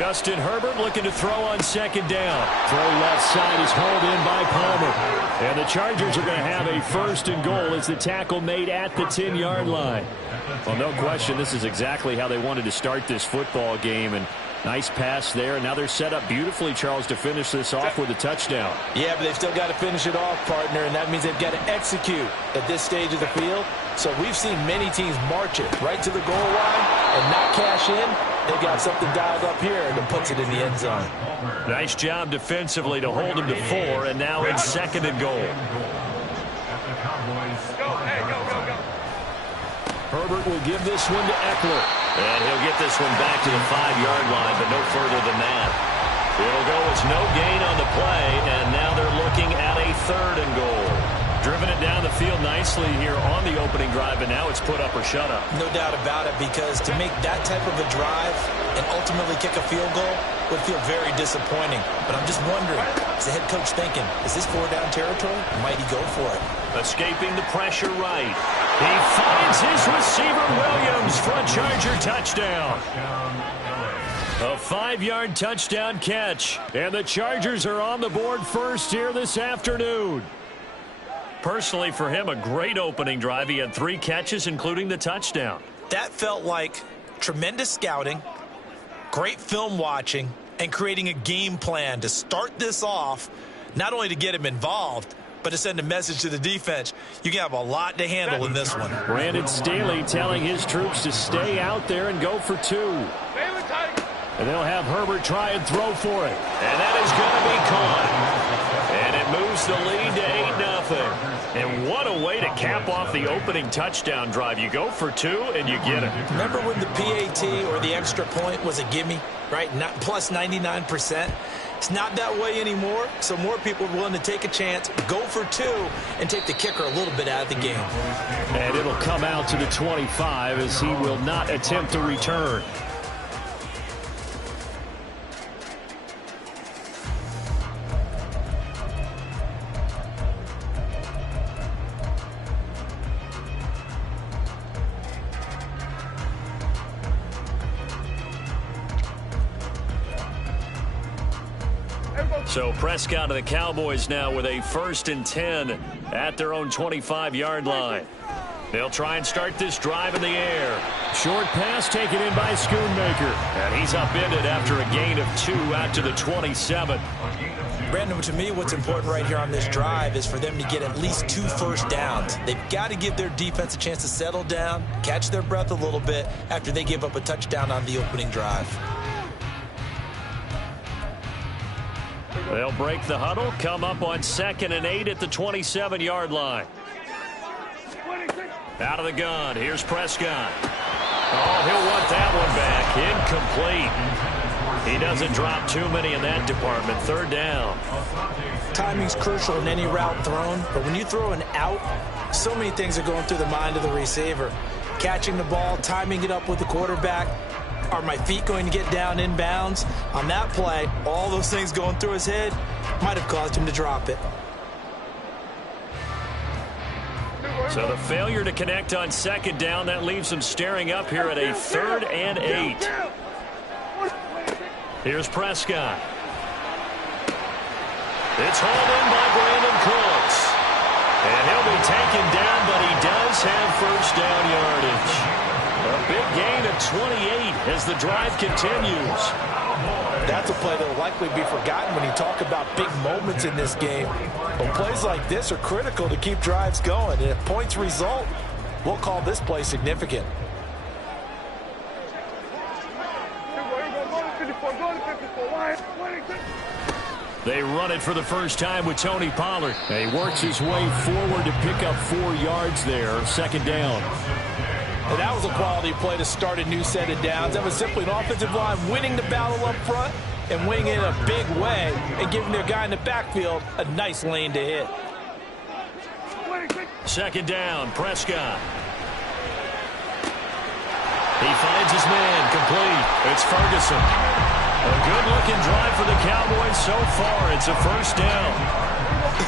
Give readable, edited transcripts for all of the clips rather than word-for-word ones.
Justin Herbert looking to throw on second down. Throw left side is hauled in by Palmer. And the Chargers are going to have a first and goal as the tackle made at the 10-yard line. Well, no question, this is exactly how they wanted to start this football game. And nice pass there. And now they're set up beautifully, Charles, to finish this off with a touchdown. Yeah, but they've still got to finish it off, partner, and that means they've got to execute at this stage of the field. So we've seen many teams march it right to the goal line and not cash in. They've got something dialed up here and puts it in the end zone. Nice job defensively to hold them to 4, and now it's second and goal. Herbert will give this one to Eckler. And he'll get this one back to the 5-yard line, but no further than that. It'll go as no gain on the play, and now they're looking at a third and goal. Driven it down the field nicely here on the opening drive, and now it's put up or shut up. No doubt about it, because to make that type of a drive and ultimately kick a field goal would feel very disappointing. But I'm just wondering, is the head coach thinking, is this 4-down territory? Or might he go for it? Escaping the pressure right. He finds his receiver, Williams, for a Charger touchdown. A 5-yard touchdown catch. And the Chargers are on the board first here this afternoon. Personally, for him, a great opening drive. He had 3 catches, including the touchdown. That felt like tremendous scouting, great film watching, and creating a game plan to start this off, not only to get him involved, but to send a message to the defense. You can have a lot to handle in this one. Brandon Staley telling his troops to stay out there and go for 2. And they'll have Herbert try and throw for it. And that is going to be caught. And it moves the lead to 8-0. And what a way to cap off the opening touchdown drive. You go for 2 and you get it. Remember when the PAT or the extra point was a gimme, right? Not plus 99%. It's not that way anymore, so more people are willing to take a chance, go for 2, and take the kicker a little bit out of the game. And it'll come out to the 25 as he will not attempt to return. So Prescott and the Cowboys now with a 1st and 10 at their own 25-yard line. They'll try and start this drive in the air. Short pass taken in by Schoonmaker. And he's upended after a gain of 2 out to the 27. Brandon, to me, what's important right here on this drive is for them to get at least 2 first downs. They've got to give their defense a chance to settle down, catch their breath a little bit after they give up a touchdown on the opening drive. They'll break the huddle, come up on 2nd and 8 at the 27-yard line. Out of the gun, here's Prescott. Oh, he'll want that one back. Incomplete. He doesn't drop too many in that department. 3rd down. Timing's crucial in any route thrown, but when you throw an out, so many things are going through the mind of the receiver. Catching the ball, timing it up with the quarterback. Are my feet going to get down inbounds? On that play, all those things going through his head might have caused him to drop it. So the failure to connect on 2nd down, that leaves him staring up here at a 3rd and 8. Here's Prescott. It's hauled in by Brandon Cooks. And he'll be taken down, but he does have first down yardage. A big gain of 28 as the drive continues. That's a play that will likely be forgotten when you talk about big moments in this game. But plays like this are critical to keep drives going. And if points result, we'll call this play significant. They run it for the first time with Tony Pollard. And he works his way forward to pick up 4 yards there. 2nd down. And that was a quality play to start a new set of downs. That was simply an offensive line winning the battle up front and winning it in a big way and giving their guy in the backfield a nice lane to hit. 2nd down, Prescott. He finds his man, complete. It's Ferguson. A good-looking drive for the Cowboys so far. It's a 1st down.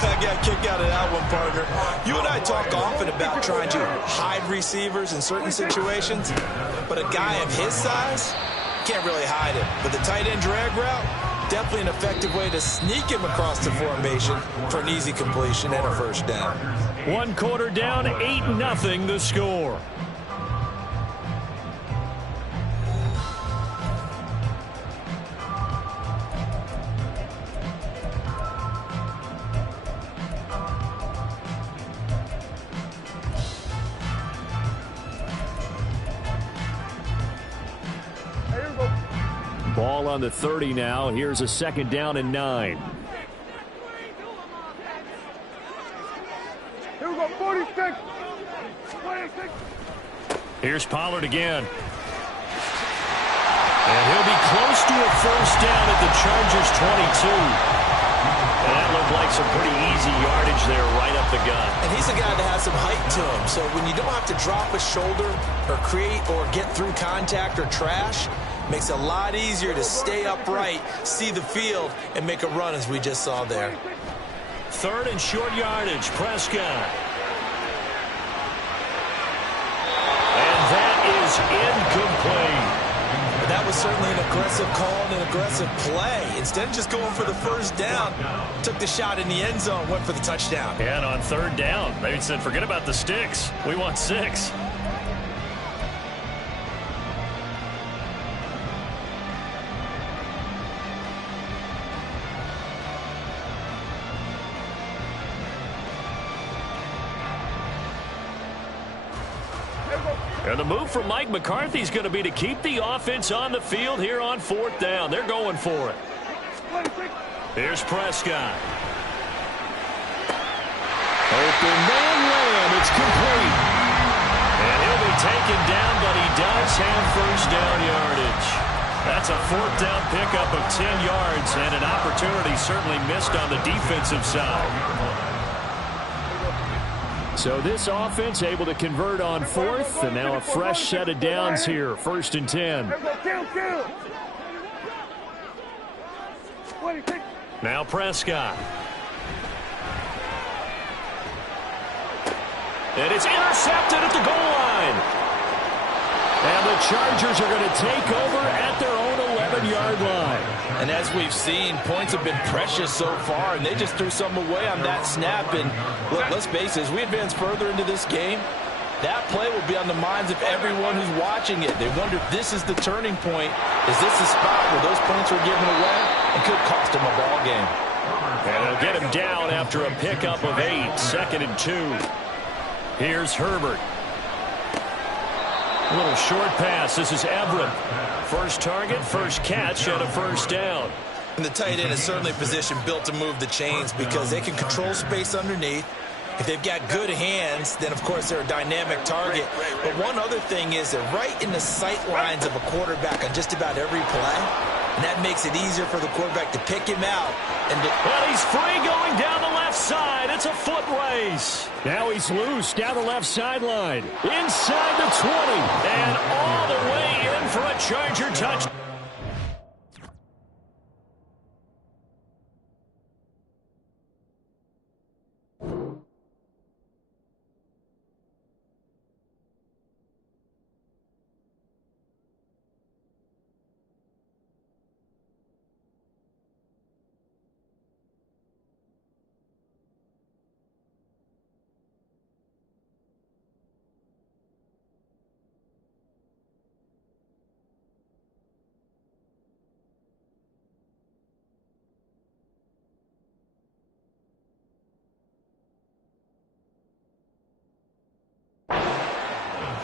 I got a kick out of that one, partner. You and I talk often about trying to hide receivers in certain situations, but a guy of his size, Can't really hide him. But the tight end drag route, definitely an effective way to sneak him across the formation for an easy completion and a first down. 1 quarter down, 8-0 the score. Ball on the 30 now. Here's a 2nd down and 9. Here we go, 46. 26. Here's Pollard again. And he'll be close to a first down at the Chargers' 22. And that looked like some pretty easy yardage there right up the gut. And he's a guy that has some height to him. So when you don't have to drop a shoulder or create or get through contact or trash, makes it a lot easier to stay upright, see the field, and make a run as we just saw there. 3rd and short yardage, Prescott. And that is incomplete. But that was certainly an aggressive call and an aggressive play. Instead of just going for the first down, took the shot in the end zone, went for the touchdown. And on 3rd down, they said, forget about the sticks. We want 6. And the move from Mike McCarthy is going to be to keep the offense on the field here on 4th down. They're going for it. Here's Prescott. Open man Lamb. It's complete. And he'll be taken down, but he does have first down yardage. That's a 4th down pickup of 10 yards and an opportunity certainly missed on the defensive side. So this offense able to convert on 4th, and now a fresh set of downs here, 1st and 10. Now Prescott. And it's intercepted at the goal line. And the Chargers are going to take over at their own 11-yard line. And as we've seen, points have been precious so far, and they just threw some away on that snap. And look, let's face it, as we advance further into this game, that play will be on the minds of everyone who's watching it. They wonder if this is the turning point. Is this the spot where those points were given away and could cost them a ball game? And they'll get him down after a pickup of 8, 2nd and 2. Here's Herbert. A little short pass. This is Everett. First target, first catch, and a first down. And the tight end is certainly a position built to move the chains because they can control space underneath. If they've got good hands, then, of course, they're a dynamic target. But one other thing is they're right in the sight lines of a quarterback on just about every play. And that makes it easier for the quarterback to pick him out. Well, he's free going down the left side. It's a foot race. Now he's loose down the left sideline. Inside the 20. And all the way in for a Charger touchdown.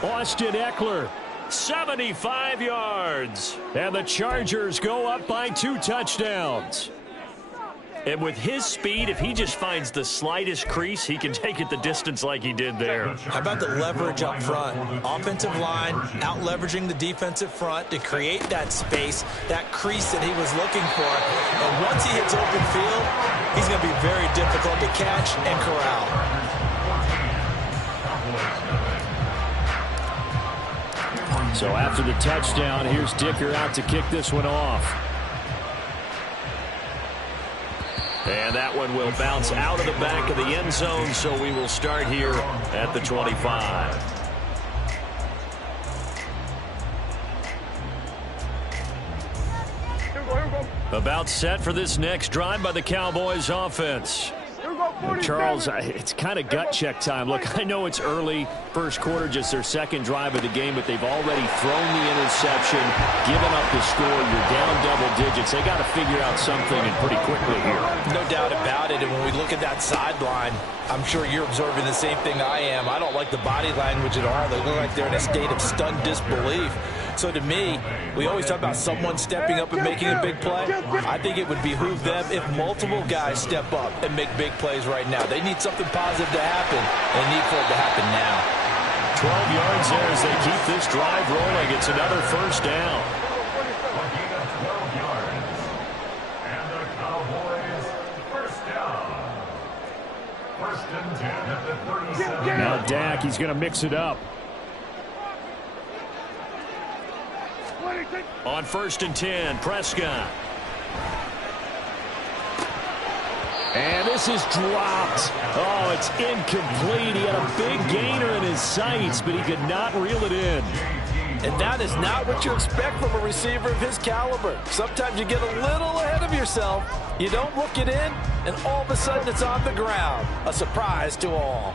Austin Eckler, 75 yards. And the Chargers go up by 2 touchdowns. And with his speed, if he just finds the slightest crease, he can take it the distance like he did there. How about the leverage up front? Offensive line out-leveraging the defensive front to create that space, that crease that he was looking for. And once he hits open field, he's going to be very difficult to catch and corral. So after the touchdown, here's Dicker out to kick this one off. And that one will bounce out of the back of the end zone, so we will start here at the 25. About set for this next drive by the Cowboys offense. Charles, it's kind of gut check time. Look, I know it's early, first quarter, just their second drive of the game, but they've already thrown the interception, given up the score. You're down double digits. They got to figure out something and pretty quickly here. No doubt about it. And when we look at that sideline, I'm sure you're observing the same thing I am. I don't like the body language at all. They look like they're in a state of stunned disbelief. So to me, we always talk about someone stepping up and making a big play. I think it would behoove them if multiple guys step up and make big plays right now. They need something positive to happen, and they need for it to happen now. 12 yards there as they keep this drive rolling. It's another first down. Now Dak, he's going to mix it up. On 1st and 10, Prescott. And this is dropped. Oh, it's incomplete. He had a big gainer in his sights, but he could not reel it in. And that is not what you expect from a receiver of his caliber. Sometimes you get a little ahead of yourself. You don't look it in, and all of a sudden it's on the ground. A surprise to all.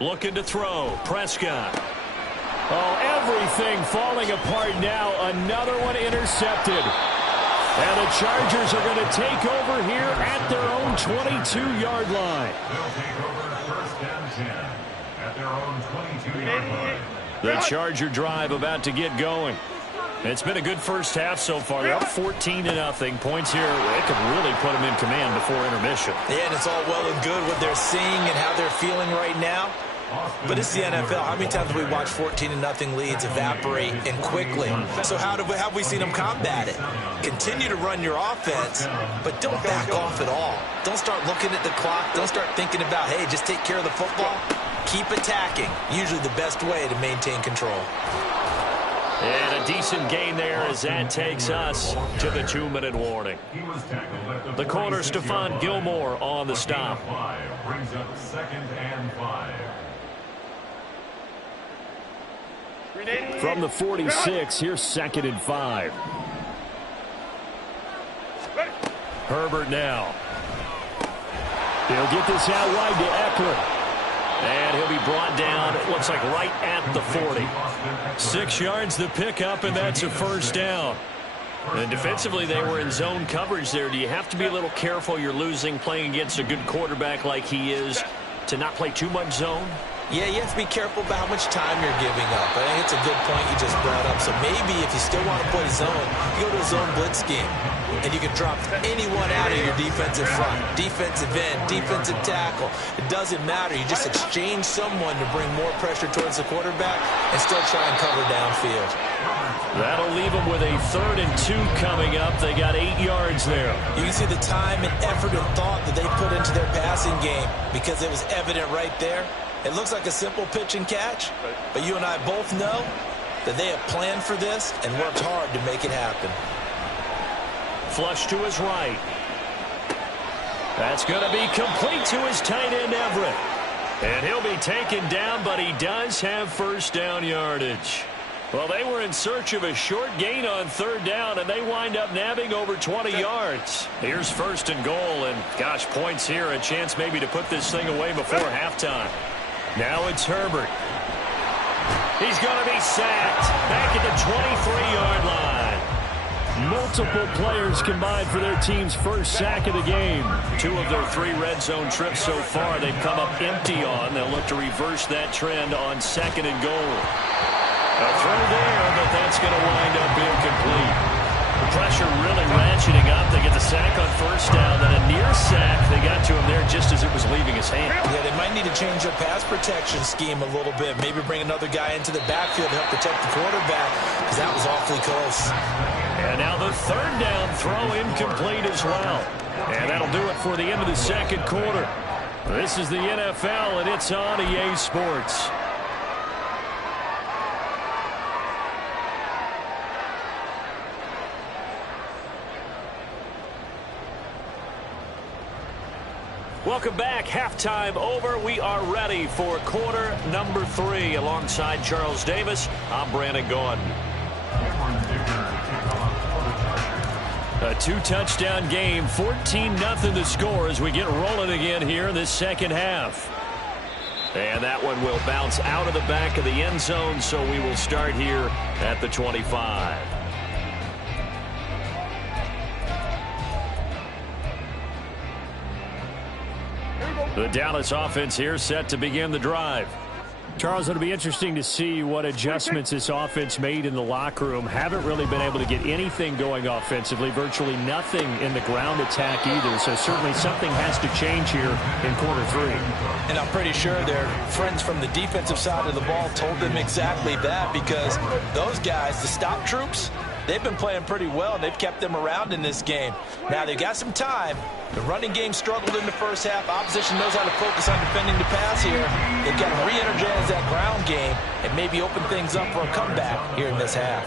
Looking to throw. Prescott. Oh, everything falling apart now. Another one intercepted. And the Chargers are going to take over here at their own 22-yard line. They'll take over 1st and 10 at their own 22-yard line. The Charger drive about to get going. It's been a good first half so far. They're up 14-0. Points here, it could really put them in command before intermission. Yeah, and it's all well and good what they're seeing and how they're feeling right now. But it's the NFL. How many times have we watched 14-0 leads evaporate and quickly? So how have we seen them combat it? Continue to run your offense, but don't back off at all. Don't start looking at the clock. Don't start thinking about, hey, just take care of the football. Keep attacking. Usually the best way to maintain control. And a decent gain there as that takes us to the 2-minute warning. The corner, Stephon Gilmore, on the stop. Brings up 2nd and 5. From the 46, here's 2nd and 5. Herbert now. He'll get this out wide to Eckler. And he'll be brought down, it looks like right at the 40. 6 yards the pickup, and that's a first down. And defensively, they were in zone coverage there. Do you have to be a little careful? You're losing playing against a good quarterback like he is to not play too much zone? Yeah, you have to be careful about how much time you're giving up. I think it's a good point you just brought up. So maybe if you still want to play zone, you go to a zone blitz scheme. And you can drop anyone out of your defensive front. Defensive end, defensive tackle. It doesn't matter. You just exchange someone to bring more pressure towards the quarterback and still try and cover downfield. That'll leave them with a 3rd and 2 coming up. They got 8 yards there. You can see the time and effort and thought that they put into their passing game because it was evident right there. It looks like a simple pitch and catch, but you and I both know that they have planned for this and worked hard to make it happen. Flush to his right. That's going to be complete to his tight end, Everett. And he'll be taken down, but he does have first down yardage. Well, they were in search of a short gain on 3rd down, and they wind up nabbing over 20 yards. Here's 1st and goal, and gosh, points here, a chance maybe to put this thing away before halftime. Now it's Herbert. He's going to be sacked back at the 23-yard line. Multiple players combined for their team's first sack of the game. 2 of their 3 red zone trips so far they've come up empty on. They'll look to reverse that trend on 2nd and goal. A throw there, but that's going to wind up incomplete. The pressure really ratcheting up. They get the sack on 1st down, then a near sack. They got to him there just as it was leaving his hand. Yeah, they might need to change their pass protection scheme a little bit. Maybe bring another guy into the backfield to help protect the quarterback, because that was awfully close. And now the 3rd down throw incomplete as well. And that'll do it for the end of the 2nd quarter. This is the NFL, and it's on EA Sports. Welcome back. Halftime over. We are ready for quarter number 3. Alongside Charles Davis, I'm Brandon Gaudin. A 2-touchdown game, 14-0 the score as we get rolling again here in this second half. And that one will bounce out of the back of the end zone, so we will start here at the 25. The Dallas offense here set to begin the drive. Charles, it'll be interesting to see what adjustments this offense made in the locker room. Haven't really been able to get anything going offensively, virtually nothing in the ground attack either. So certainly something has to change here in quarter 3. And I'm pretty sure their friends from the defensive side of the ball told them exactly that, because those guys, the stop troops, they've been playing pretty well, and they've kept them around in this game. Now, they've got some time. The running game struggled in the first half. Opposition knows how to focus on defending the pass here. They've got to re-energize that ground game and maybe open things up for a comeback here in this half.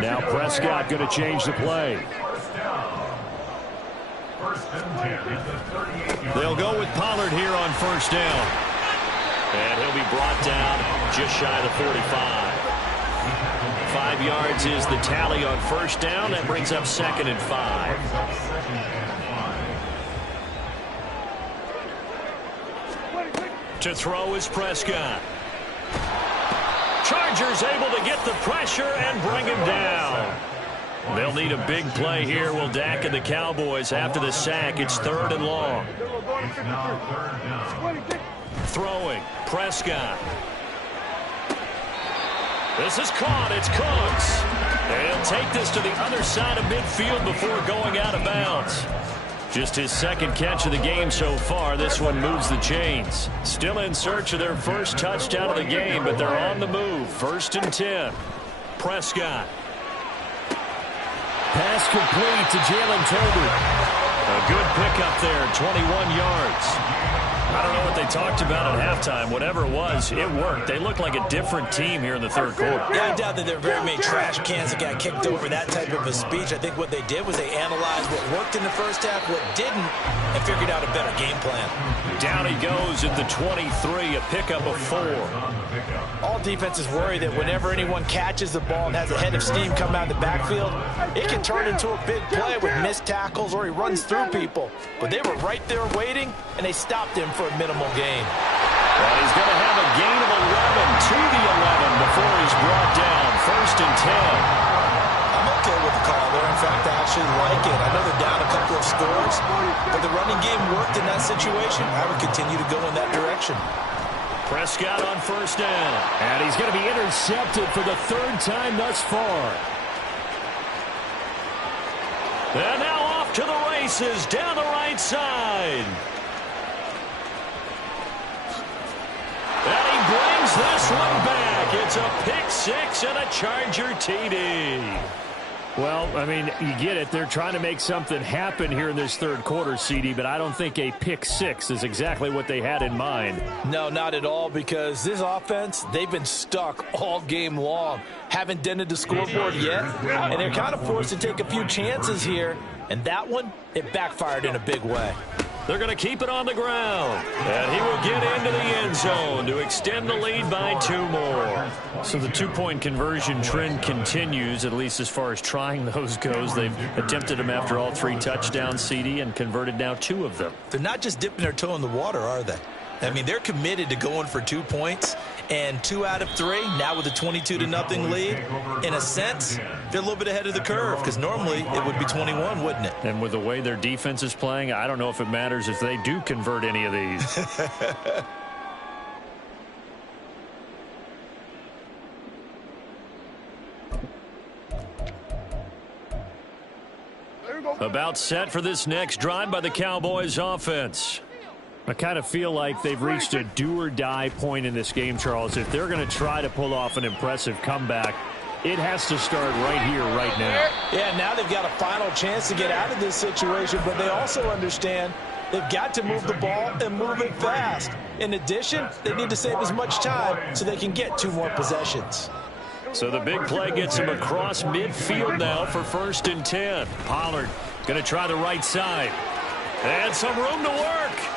Now Prescott going to change the play. They'll go with Pollard here on first down. And he'll be brought down just shy of the 45. 5 yards is the tally on first down. That brings up 2nd and 5. To throw is Prescott. Chargers able to get the pressure and bring him down. They'll need a big play here. Will Dak and the Cowboys after the sack. It's 3rd and long. Throwing, Prescott. This is caught. It's Cooks. And he'll take this to the other side of midfield before going out of bounds. Just his 2nd catch of the game so far. This one moves the chains. Still in search of their first touchdown of the game, but they're on the move. 1st and 10. Prescott. Pass complete to Jalen Tolbert. A good pickup there, 21 yards. I don't know what they talked about at halftime. Whatever it was, it worked. They look like a different team here in the 3rd quarter. Yeah, I doubt that there are very many trash cans that got kicked over that type of a speech. I think what they did was they analyzed what worked in the first half, what didn't, and figured out a better game plan. Down he goes at the 23, a pickup of 4. All defenses worry that whenever anyone catches the ball and has a head of steam come out of the backfield, it can turn into a big play with missed tackles or he runs through people. But they were right there waiting, and they stopped him for a minimal gain. Well, he's going to have a gain of 11 to the 11 before he's brought down. 1st and 10. I'm okay with the call there. In fact, I actually like it. I know they're down a couple of scores, but the running game worked in that situation. I would continue to go in that direction. Prescott on first down. And he's going to be intercepted for the 3rd time thus far. And now off to the races down the right side. And he brings this one back. It's a pick-6 and a Charger TD. Well, I mean, you get it. They're trying to make something happen here in this 3rd quarter, CD, but I don't think a pick-6 is exactly what they had in mind. No, not at all, because this offense, they've been stuck all game long. Haven't dented the scoreboard yet, and they're kind of forced to take a few chances here, and that one, it backfired in a big way. They're going to keep it on the ground. And he will get into the end zone to extend the lead by 2 more. So the 2-point conversion trend continues, at least as far as trying those goes. They've attempted them after all 3 touchdowns, CD, and converted now 2 of them. They're not just dipping their toe in the water, are they? I mean, they're committed to going for 2 points, and 2 out of 3, now with a 22-0 lead. In a sense, they're a little bit ahead of the curve, because normally it would be 21, wouldn't it? And with the way their defense is playing, I don't know if it matters if they do convert any of these. About set for this next drive by the Cowboys offense. I kind of feel like they've reached a do-or-die point in this game, Charles. If they're going to try to pull off an impressive comeback, it has to start right here, right now. Yeah, now they've got a final chance to get out of this situation, but they also understand they've got to move the ball and move it fast. In addition, they need to save as much time so they can get 2 more possessions. So the big play gets him across midfield now for 1st and 10. Pollard going to try the right side. And some room to work.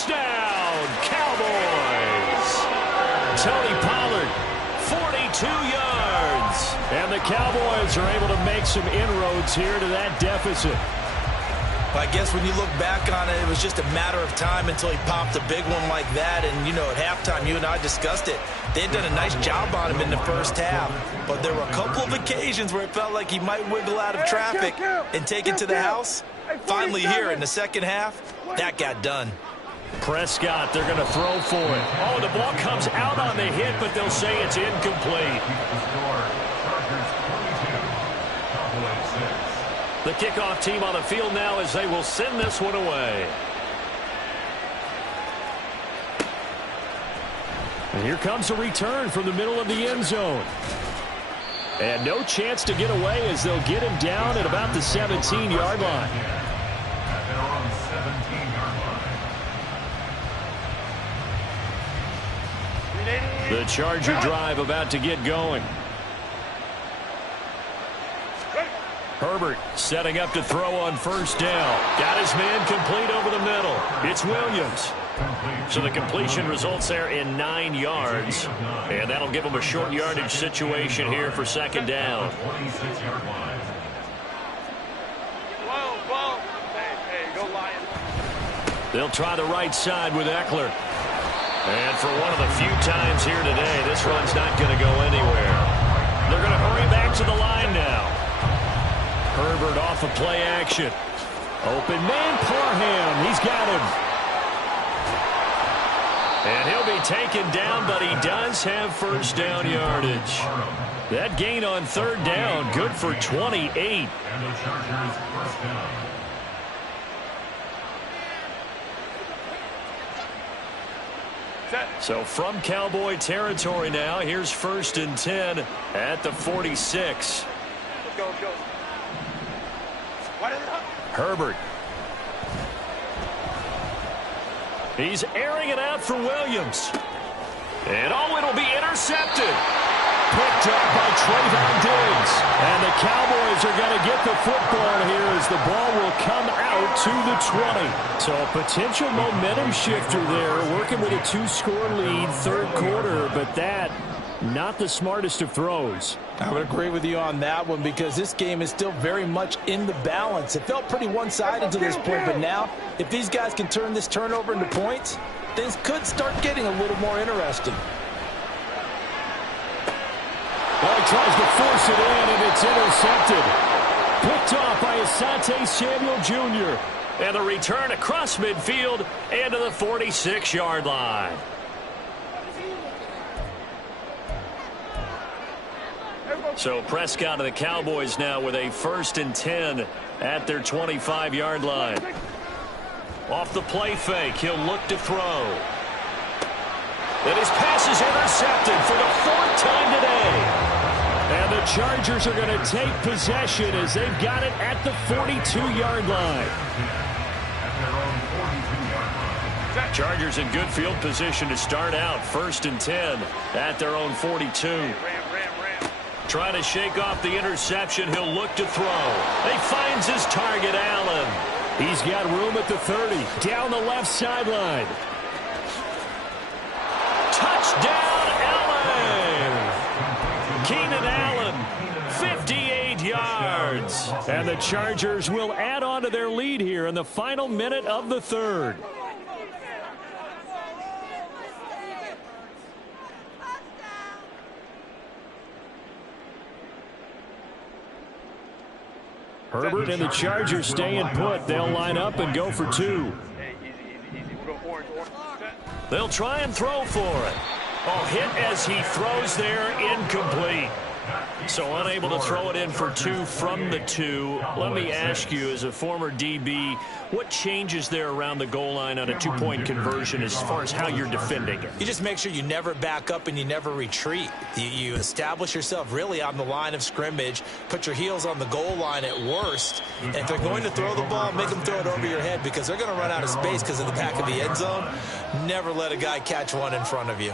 Touchdown, Cowboys! Tony Pollard, 42 yards. And the Cowboys are able to make some inroads here to that deficit. I guess when you look back on it, it was just a matter of time until he popped a big one like that. And, you know, at halftime, you and I discussed it. They had done a nice job on him in the first half. But there were a couple of occasions where it felt like he might wiggle out of traffic and take it to the house. Finally here in the second half, that got done. Prescott, they're going to throw for it. Oh, the ball comes out on the hit, but they'll say it's incomplete. The kickoff team on the field now as they will send this one away. And here comes a return from the middle of the end zone. And no chance to get away as they'll get him down at about the 17-yard line. At their own 17-yard line. The Charger drive about to get going. Herbert setting up to throw on first down. Got his man complete over the middle. It's Williams. So the completion results there in 9 yards. And that'll give them a short yardage situation here for second down. They'll try the right side with Eckler. And for one of the few times here today, this run's not going to go anywhere. They're going to hurry back to the line now. Herbert off of play action. Open man, Parham. He's got him. And he'll be taken down, but he does have first down yardage. That gain on third down, good for 28. And the Chargers first down. So from Cowboy territory now, here's 1st and 10 at the 46. Let's go. Herbert. He's airing it out for Williams. And it'll be intercepted. Picked up by Trayvon Diggs. And the Cowboys are going to get the football here as the ball will come out to the 20. So a potential momentum shifter there, working with a 2-score lead, third quarter, but that not the smartest of throws. I would agree with you on that one because this game is still very much in the balance. It felt pretty one-sided to this point, but now if these guys can turn this turnover into points, things could start getting a little more interesting. Well, he tries to force it in, and it's intercepted. Picked off by Asante Samuel Jr. And the return across midfield and to the 46-yard line. So Prescott of the Cowboys now with a 1st and 10 at their 25-yard line. Off the play fake, he'll look to throw. And his pass is intercepted for the 4th time today. And the Chargers are going to take possession as they've got it at the 42-yard line. Chargers in good field position to start out. 1st and 10 at their own 42. Trying to shake off the interception. He'll look to throw. He finds his target, Allen. He's got room at the 30. Down the left sideline. Touchdown, Allen! Keenan Allen, 58 yards. And the Chargers will add on to their lead here in the final minute of the third. Herbert and the Chargers staying put. They'll line up and go for 2. They'll try and throw for it. Oh, hit as he throws there, incomplete. So unable to throw it in for 2 from the 2. Let me ask you, as a former DB, what changes there around the goal line on a 2-point conversion as far as how you're defending it? You just make sure you never back up and you never retreat. You establish yourself really on the line of scrimmage, put your heels on the goal line at worst. And if they're going to throw the ball, make them throw it over your head because they're going to run out of space because of the back of the end zone. Never let a guy catch one in front of you.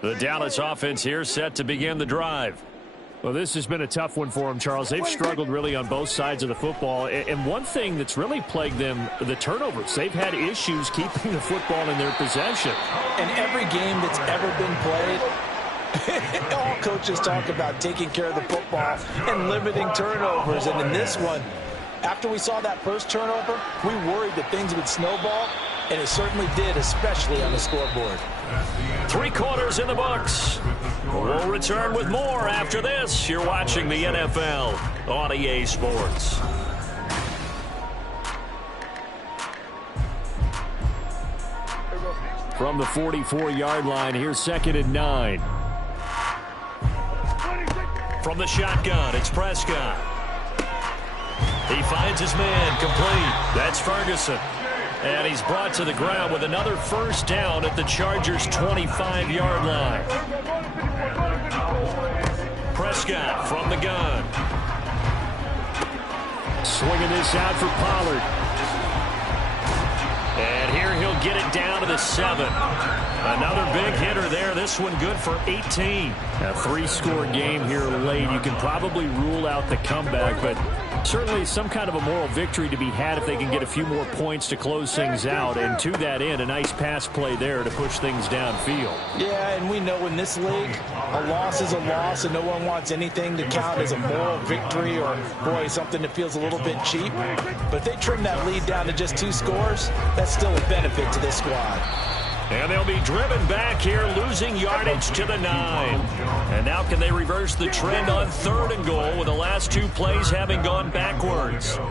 The Dallas offense here set to begin the drive. Well, this has been a tough one for them, Charles. They've struggled really on both sides of the football. And one thing that's really plagued them, the turnovers. They've had issues keeping the football in their possession. In every game that's ever been played, all coaches talk about taking care of the football and limiting turnovers. And in this one, after we saw that first turnover, we worried that things would snowball, and it certainly did, especially on the scoreboard. 3 quarters in the books. We'll return with more after this. You're watching the NFL on EA Sports. From the 44-yard line, here's 2nd and 9. From the shotgun, it's Prescott. He finds his man, complete. That's Ferguson. And he's brought to the ground with another first down at the Chargers' 25-yard line. Prescott from the gun. Swinging this out for Pollard. And here he'll get it down to the 7. Another big hitter there. This one good for 18. A 3-score game here late. You can probably rule out the comeback, but certainly some kind of a moral victory to be had if they can get a few more points to close things out. And to that end, a nice pass play there to push things downfield. Yeah, and we know in this league, a loss is a loss, and no one wants anything to count as a moral victory or, boy, something that feels a little bit cheap. But if they trim that lead down to just 2 scores, that's still a benefit to this squad. And they'll be driven back here, losing yardage to the 9. And now can they reverse the trend on 3rd and goal with the last 2 plays having gone backwards? Here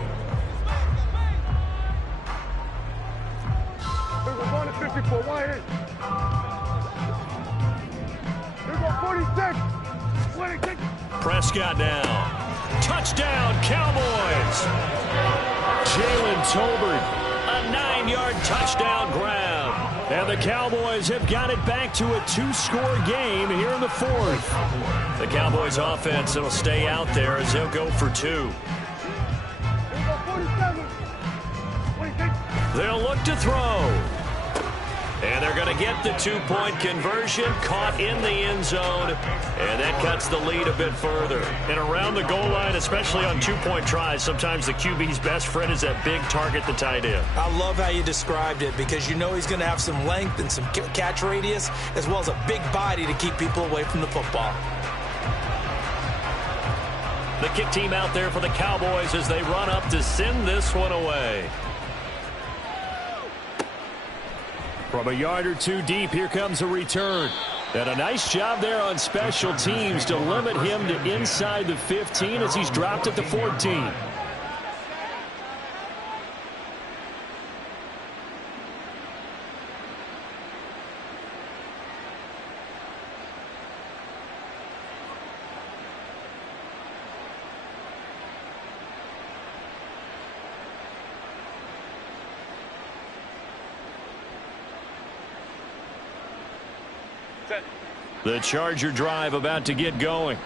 we go, 54, wide in. Here we go, 46. 26. Prescott now. Touchdown, Cowboys. Jalen Tolbert. A 9-yard touchdown grab. And the Cowboys have got it back to a 2-score game here in the 4th. The Cowboys offense will stay out there as they'll go for 2. Here we go, 47. 26. They'll look to throw. And they're going to get the 2-point conversion, caught in the end zone, and that cuts the lead a bit further. And around the goal line, especially on 2-point tries, sometimes the QB's best friend is that big target, the tight end. I love how you described it because you know he's going to have some length and some catch radius as well as a big body to keep people away from the football. The kick team out there for the Cowboys as they run up to send this one away. From a yard or 2 deep, here comes a return. And a nice job there on special teams to limit him to inside the 15 as he's dropped at the 14. The Charger drive about to get going.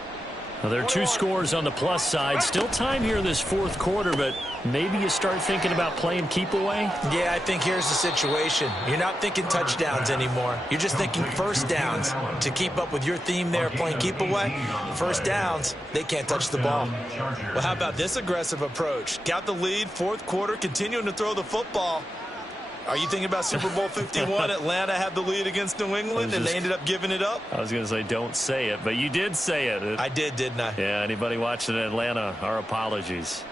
Well, there are 2 scores on the plus side. Still time here in this 4th quarter, but maybe you start thinking about playing keep away? Yeah, I think here's the situation. You're not thinking touchdowns anymore. You're just thinking first downs. To keep up with your theme there, playing keep away, first downs, they can't touch the ball. Well, how about this aggressive approach? Got the lead, 4th quarter, continuing to throw the football. Are you thinking about Super Bowl 51? Atlanta had the lead against New England, and they ended up giving it up? I was going to say don't say it, but you did say it. I did, didn't I? Yeah, anybody watching in Atlanta, our apologies.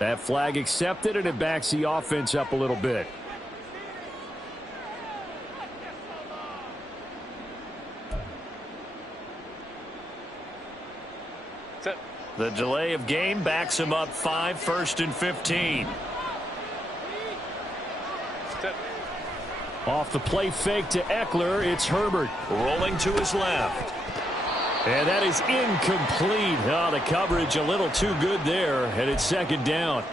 That flag accepted, and it backs the offense up a little bit. The delay of game backs him up 5, 1st and 15. Off the play fake to Eckler, it's Herbert. Rolling to his left. And that is incomplete. Oh, the coverage a little too good there, and it's 2nd down.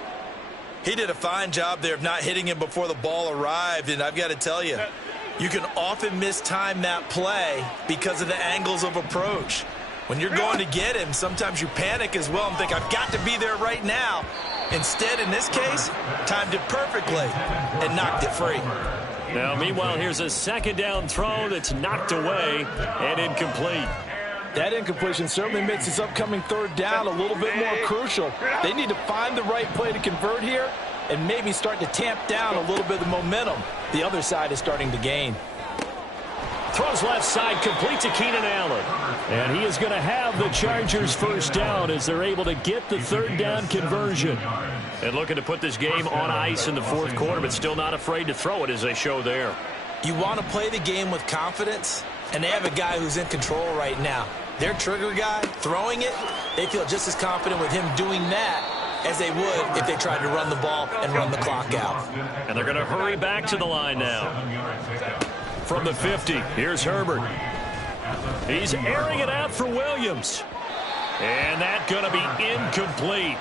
He did a fine job there of not hitting him before the ball arrived, and I've got to tell you, You can often mistime that play because of the angles of approach. When you're going to get him, sometimes you panic as well and think, I've got to be there right now. Instead, in this case, timed it perfectly and knocked it free. Now, meanwhile, here's a second down throw that's knocked away and incomplete. That incompletion certainly makes this upcoming third down a little bit more crucial. They need to find the right play to convert here and maybe start to tamp down a little bit of the momentum the other side is starting to gain. Throws left side, complete to Keenan Allen. And he is going to have the Chargers first down as they're able to get the third down conversion. And looking to put this game on ice in the fourth quarter, but still not afraid to throw it as they show there. You want to play the game with confidence, and they have a guy who's in control right now. Their trigger guy, throwing it, they feel just as confident with him doing that as they would if they tried to run the ball and run the clock out. And they're going to hurry back to the line now. From the 50, here's Herbert. He's airing it out for Williams. And that's going to be incomplete.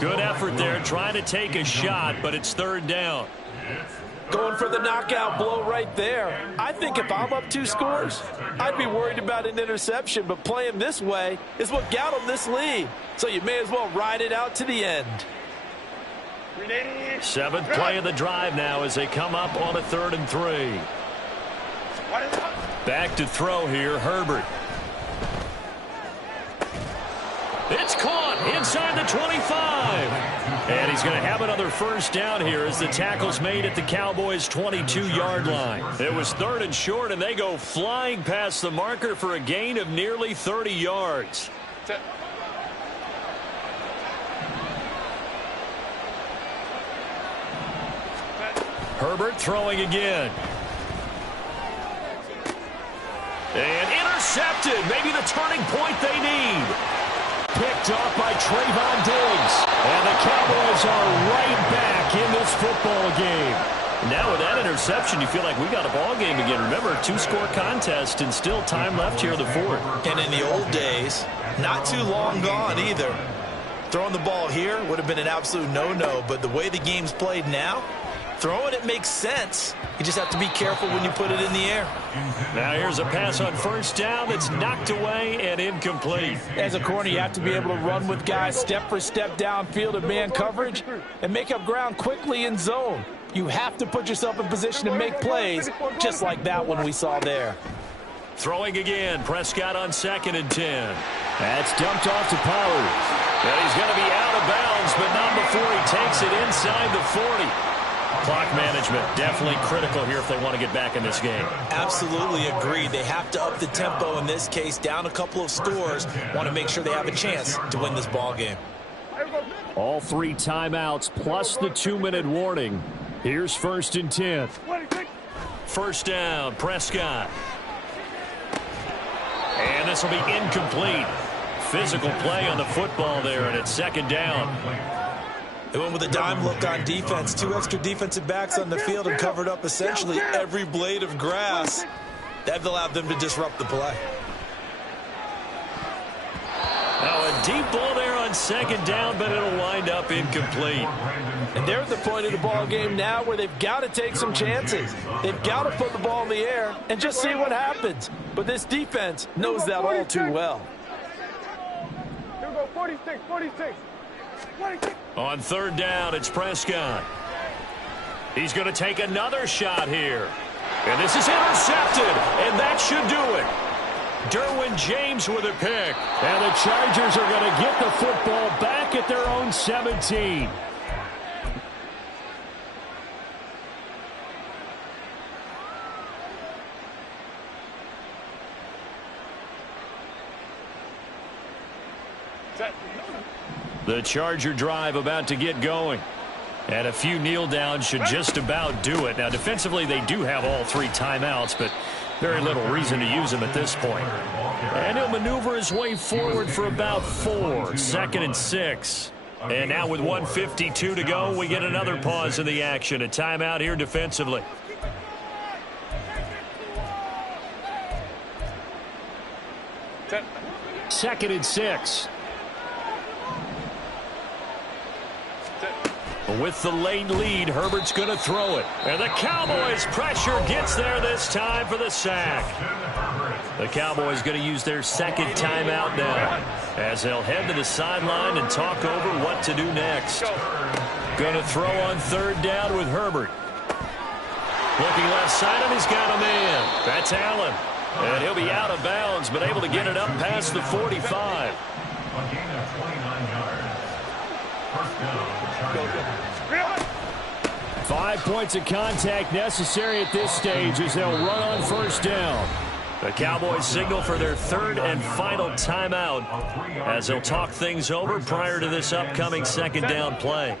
Good effort there, trying to take a shot, but it's third down. Going for the knockout blow right there. I think if I'm up 2 scores, I'd be worried about an interception, but playing this way is what got them this lead. So you may as well ride it out to the end. 7th play of the drive now as they come up on a 3rd and 3. Back to throw here, Herbert. It's caught inside the 25. And he's going to have another first down here as the tackle's made at the Cowboys' 22-yard line. It was 3rd and short, and they go flying past the marker for a gain of nearly 30 yards. Herbert throwing again. And intercepted. Maybe the turning point they need. Picked off by Trayvon Diggs. And the Cowboys are right back in this football game. Now with that interception, you feel like we got a ball game again. Remember, 2-score contest and still time left here in the fourth. And in the old days, not too long gone either. Throwing the ball here would have been an absolute no-no, but the way the game's played now, throwing it makes sense. You just have to be careful when you put it in the air. Now here's a pass on first down that's knocked away and incomplete. As a corner, you have to be able to run with guys step for step downfield in man coverage and make up ground quickly in zone. You have to put yourself in position to make plays just like that one we saw there. Throwing again, Prescott on 2nd and 10. That's dumped off to Pollard. And he's going to be out of bounds, but not before he takes it inside the 40. Clock management definitely critical here if they want to get back in this game. Absolutely agreed. They have to up the tempo in this case, down a couple of scores. Want to make sure they have a chance to win this ball game. All 3 timeouts plus the 2-minute warning. Here's 1st and 10. First down, Prescott. And this will be incomplete. Physical play on the football there, and it's 2nd down. They went with a dime look on defense. 2 extra defensive backs on the field and covered up essentially every blade of grass. That allowed them to disrupt the play. Now a deep ball there on 2nd down, but it'll wind up incomplete. And they're at the point of the ball game now where they've got to take some chances. They've got to put the ball in the air and just see what happens. But this defense knows that all too well. Here we go, 46, 46. On 3rd down, it's Prescott. He's going to take another shot here. And this is intercepted, and that should do it. Derwin James with a pick. And the Chargers are going to get the football back at their own 17. The Charger drive about to get going. And a few kneel downs should just about do it. Now, defensively, they do have all 3 timeouts, but very little reason to use them at this point. And he'll maneuver his way forward for about 4. 2nd and 6. And now with 1:52 to go, we get another pause in the action. A timeout here defensively. Second and 6. With the late lead, Herbert's going to throw it. And the Cowboys' pressure gets there this time for the sack. The Cowboys going to use their second timeout now as they'll head to the sideline and talk over what to do next. Going to throw on third down with Herbert. Looking left side, and he's got a man. That's Allen. And he'll be out of bounds, but able to get it up past the 45. A gain of 29 yards. First down, Chargers. 5 points of contact necessary at this stage as they'll run on first down. The Cowboys signal for their third and final timeout as they'll talk things over prior to this upcoming second down play.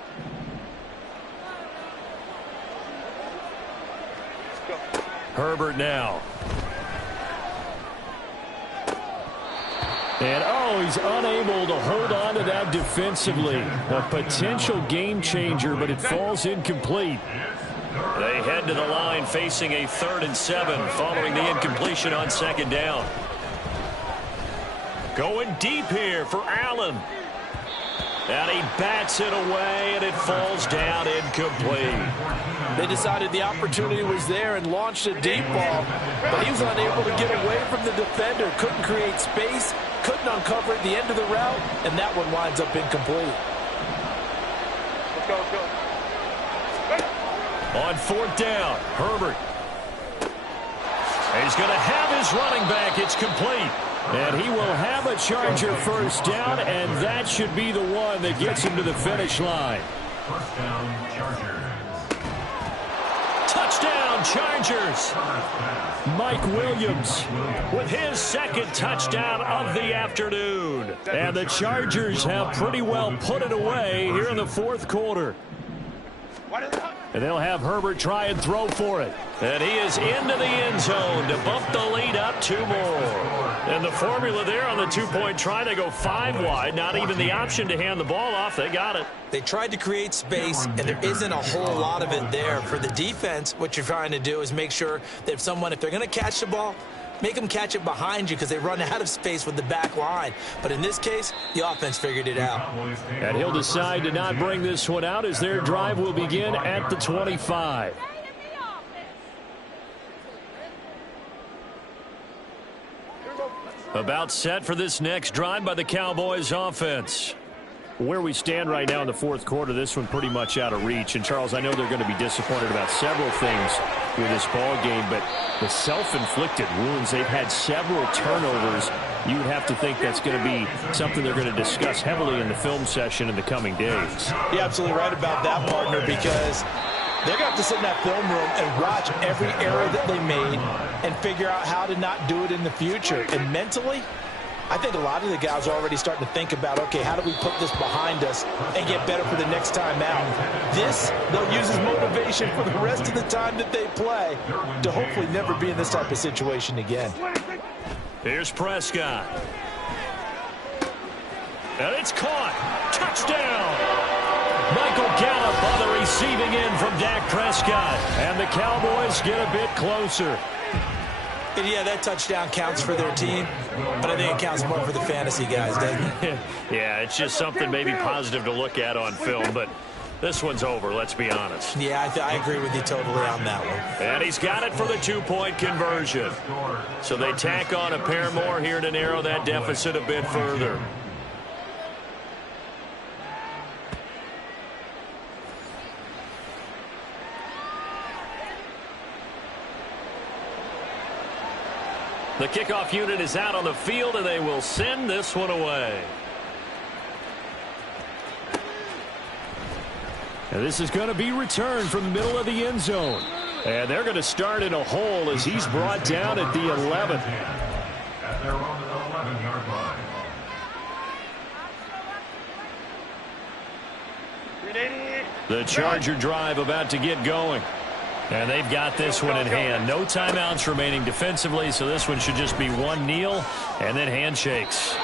Herbert now. And, he's unable to hold on to that defensively. A potential game changer, but it falls incomplete. They head to the line facing a 3rd and 7 following the incompletion on second down. Going deep here for Allen. And he bats it away, and it falls down incomplete. They decided the opportunity was there and launched a deep ball, but he was unable to get away from the defender. Couldn't create space, couldn't uncover at the end of the route, and that one winds up incomplete. Let's go, let's go. On fourth down, Herbert. He's going to have his running back. It's complete. And he will have a Charger first down, and that should be the one that gets him to the finish line. First down, Chargers. Touchdown, Chargers. Mike Williams With his second touchdown of the afternoon. and the Chargers have pretty well put it away here in the fourth quarter. And they'll have Herbert try and throw for it. And he is into the end zone to bump the lead up 2 more. And the formula there on the two-point try, they go 5 wide. Not even the option to hand the ball off. They got it. They tried to create space, and there isn't a whole lot of it there. For the defense, what you're trying to do is make sure that if they're going to catch the ball, make them catch it behind you because they run out of space with the back line. But in this case, the offense figured it out. And he'll decide to not bring this one out as their drive will begin at the 25. About set for this next drive by the Cowboys offense. Where we stand right now in the fourth quarter, this one pretty much out of reach. And, Charles, I know they're going to be disappointed about several things with this ball game, but the self-inflicted wounds, they've had several turnovers. You would have to think that's going to be something they're going to discuss heavily in the film session in the coming days. You're absolutely right about that, partner, because they're going to have to sit in that film room and watch every error that they made and figure out how to not do it in the future. And mentally, I think a lot of the guys are already starting to think about, okay, how do we put this behind us and get better for the next time out? This, they'll use as motivation for the rest of the time that they play to hopefully never be in this type of situation again. Here's Prescott. And it's caught. Touchdown. Michael Gallup on the receiving end from Dak Prescott. And the Cowboys get a bit closer. And yeah, that touchdown counts for their team, but I think it counts more for the fantasy guys, doesn't it? Yeah, it's just something maybe positive to look at on film, but this one's over, let's be honest. Yeah, I agree with you totally on that one. And he's got it for the two-point conversion. So they tack on a pair more here to narrow that deficit a bit further. The kickoff unit is out on the field, and they will send this one away. And this is going to be returned from the middle of the end zone. And they're going to start in a hole as he's brought down at the 11th. At their own 11-yard line. The Charger drive about to get going. And they've got this one in hand. No timeouts remaining defensively, so this one should just be one kneel and then handshakes.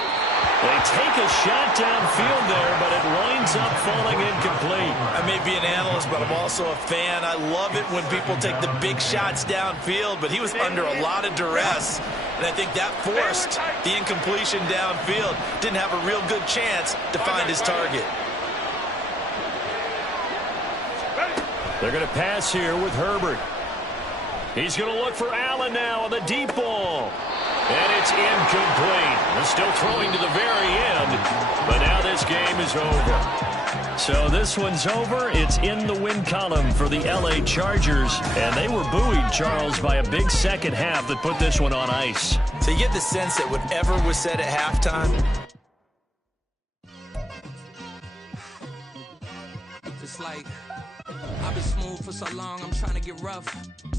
They take a shot downfield there, but it winds up falling incomplete. I may be an analyst, but I'm also a fan. I love it when people take the big shots downfield, but he was under a lot of duress, and I think that forced the incompletion downfield. Didn't have a real good chance to find his target. They're going to pass here with Herbert. He's going to look for Allen now on the deep ball. And it's incomplete. They're still throwing to the very end, but now this game is over. So this one's over. It's in the win column for the L.A. Chargers, and they were buoyed, Charles, by a big second half that put this one on ice. So you get the sense that whatever was said at halftime, it's like I've been smooth for so long, I'm trying to get rough.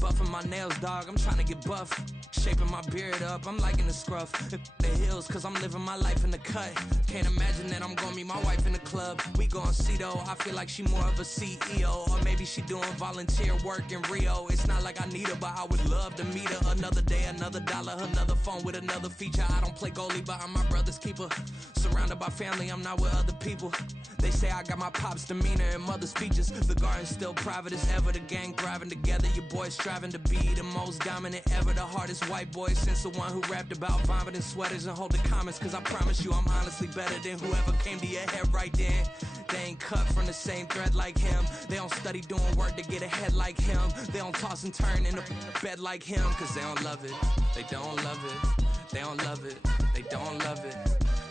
Buffing my nails, dog, I'm trying to get buff. Shaping my beard up, I'm liking the scruff. The hills, cause I'm living my life in the cut. Can't imagine that I'm gonna meet my wife in the club. We gon' see though, I feel like she more of a CEO. Or maybe she doing volunteer work in Rio. It's not like I need her, but I would love to meet her. Another day, another dollar, another phone with another feature. I don't play goalie, but I'm my brother's keeper. Surrounded by family, I'm not with other people. They say I got my pop's demeanor and mother's features. The garden's still private as ever. The gang thriving together. Your boys striving to be the most dominant ever. The hardest white boy since the one who rapped about vomiting sweaters and holding comments. Cause I promise you I'm honestly better than whoever came to your head right then. They ain't cut from the same thread like him. They don't study doing work to get ahead like him. They don't toss and turn in the bed like him. Cause they don't love it. They don't love it. They don't love it. They don't love it.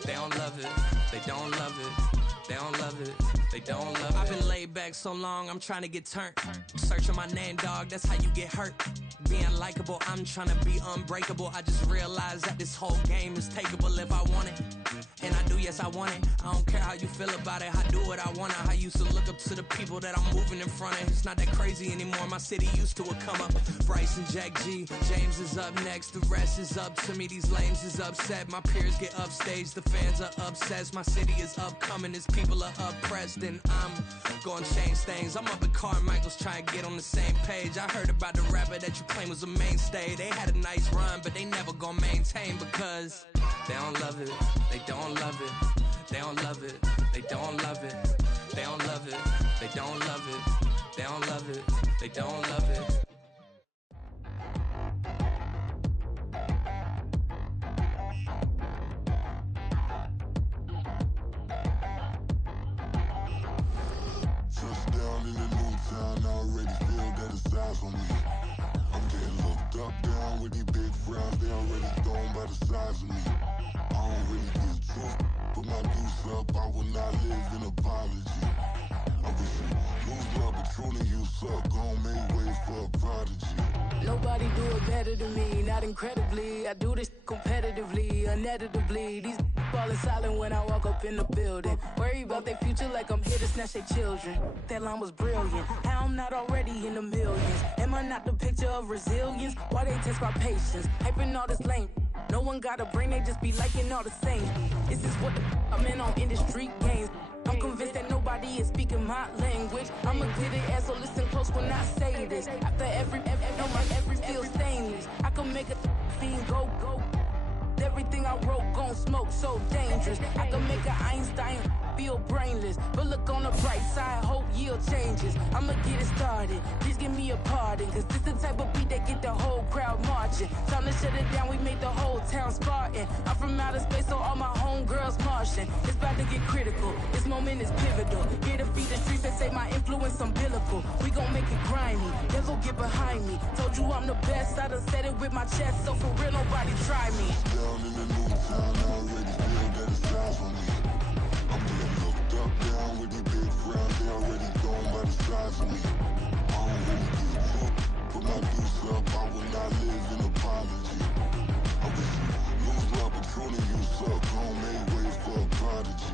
They don't love it. They don't love it. They don't love it. They don't love it. I've been laid back so long, I'm trying to get turned. Searching my name, dog, that's how you get hurt. Being likable, I'm trying to be unbreakable. I just realized that this whole game is takeable if I want it. And I do, yes, I want it. I don't care how you feel about it. I do what I want. I used to look up to the people that I'm moving in front of. It's not that crazy anymore. My city used to it come up. Bryce and Jack G. James is up next. The rest is up to me. These lames is upset. My peers get upstaged. The fans are obsessed. My city is upcoming. As people are oppressed. And I'm gonna change things. I'm up at Carmichael's trying to get on the same page. I heard about the rapper that you claim was a mainstay. They had a nice run, but they never gonna maintain because they don't love it. They don't love it. They don't love it. They don't love it. They don't love it. They don't love it. They don't love it. They don't love it. Touchdown in the new town, I already feel that it's eyes on me. I'm getting looked up, down with these big frowns, they already thrown by the size of me. I don't really get truth, put my deuce up, I will not live in apology. I wish you lose love, but truly you suck, gon' make way for a prodigy. Nobody do it better than me, not incredibly. I do this competitively, uneditably. These falling silent when I walk up in the building. Worry about their future like I'm here to snatch their children. That line was brilliant. How I'm not already in the millions? Am I not the picture of resilience? Why they test my patience? Hyping all this lame. No one got a brain, they just be liking all the same. This is what the I'm in on industry games. I'm convinced that nobody is speaking my language. I'm a good ass, so listen close when I say this. After every feel stainless. I can make a fiend go. Everything I wrote gon' smoke, so dangerous. I can make an Einstein feel brainless. But look on the bright side, hope yield changes. I'ma get it started, please give me a pardon. Cause this the type of beat that get the whole crowd marching. Time to shut it down, we made the whole town Spartan. I'm from outer space, so all my homegirls Martian. It's about to get critical, this moment is pivotal. Here to feed the streets that say my influence umbilical. We gon' make it grimy, devil get behind me. Told you I'm the best, I done said it with my chest. So for real, nobody try me. Down in the new town, I already feel that it's eyes on me. I'm getting looked up, down with these big frowns, they already thrown by the size of me. I don't really get truth, put my deuce up, I will not live in apology. I wish you lose love, but truly you suck, gon' make way for a prodigy.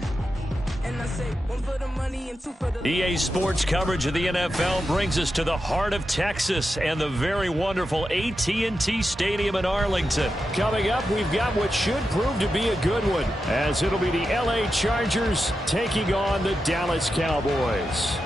And I say, one for the money and two for the... EA Sports coverage of the NFL brings us to the heart of Texas and the very wonderful AT&T Stadium in Arlington. Coming up, we've got what should prove to be a good one, as it'll be the L.A. Chargers taking on the Dallas Cowboys.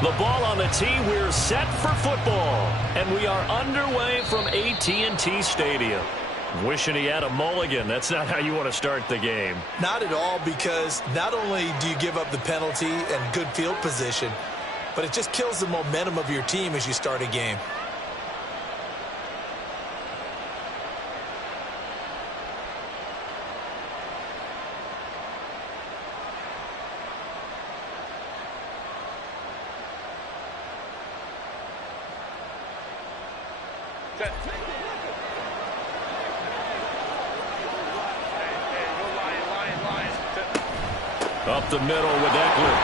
The ball on the tee. We're set for football. And we are underway from AT&T Stadium. Wishing he had a mulligan. That's not how you want to start the game. Not at all, because not only do you give up the penalty and good field position, but it just kills the momentum of your team as you start a game. Up the middle with Eckler.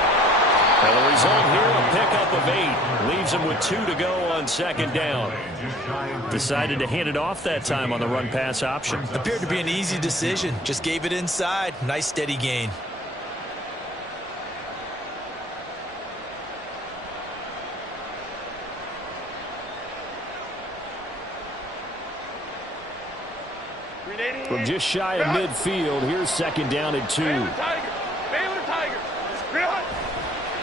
And the result here, a pickup of 8. Leaves him with 2 to go on second down. Decided to hand it off that time on the run-pass option. Appeared to be an easy decision. Just gave it inside. Nice steady gain. From just shy of midfield, here's second down and 2. Baylor Tiger.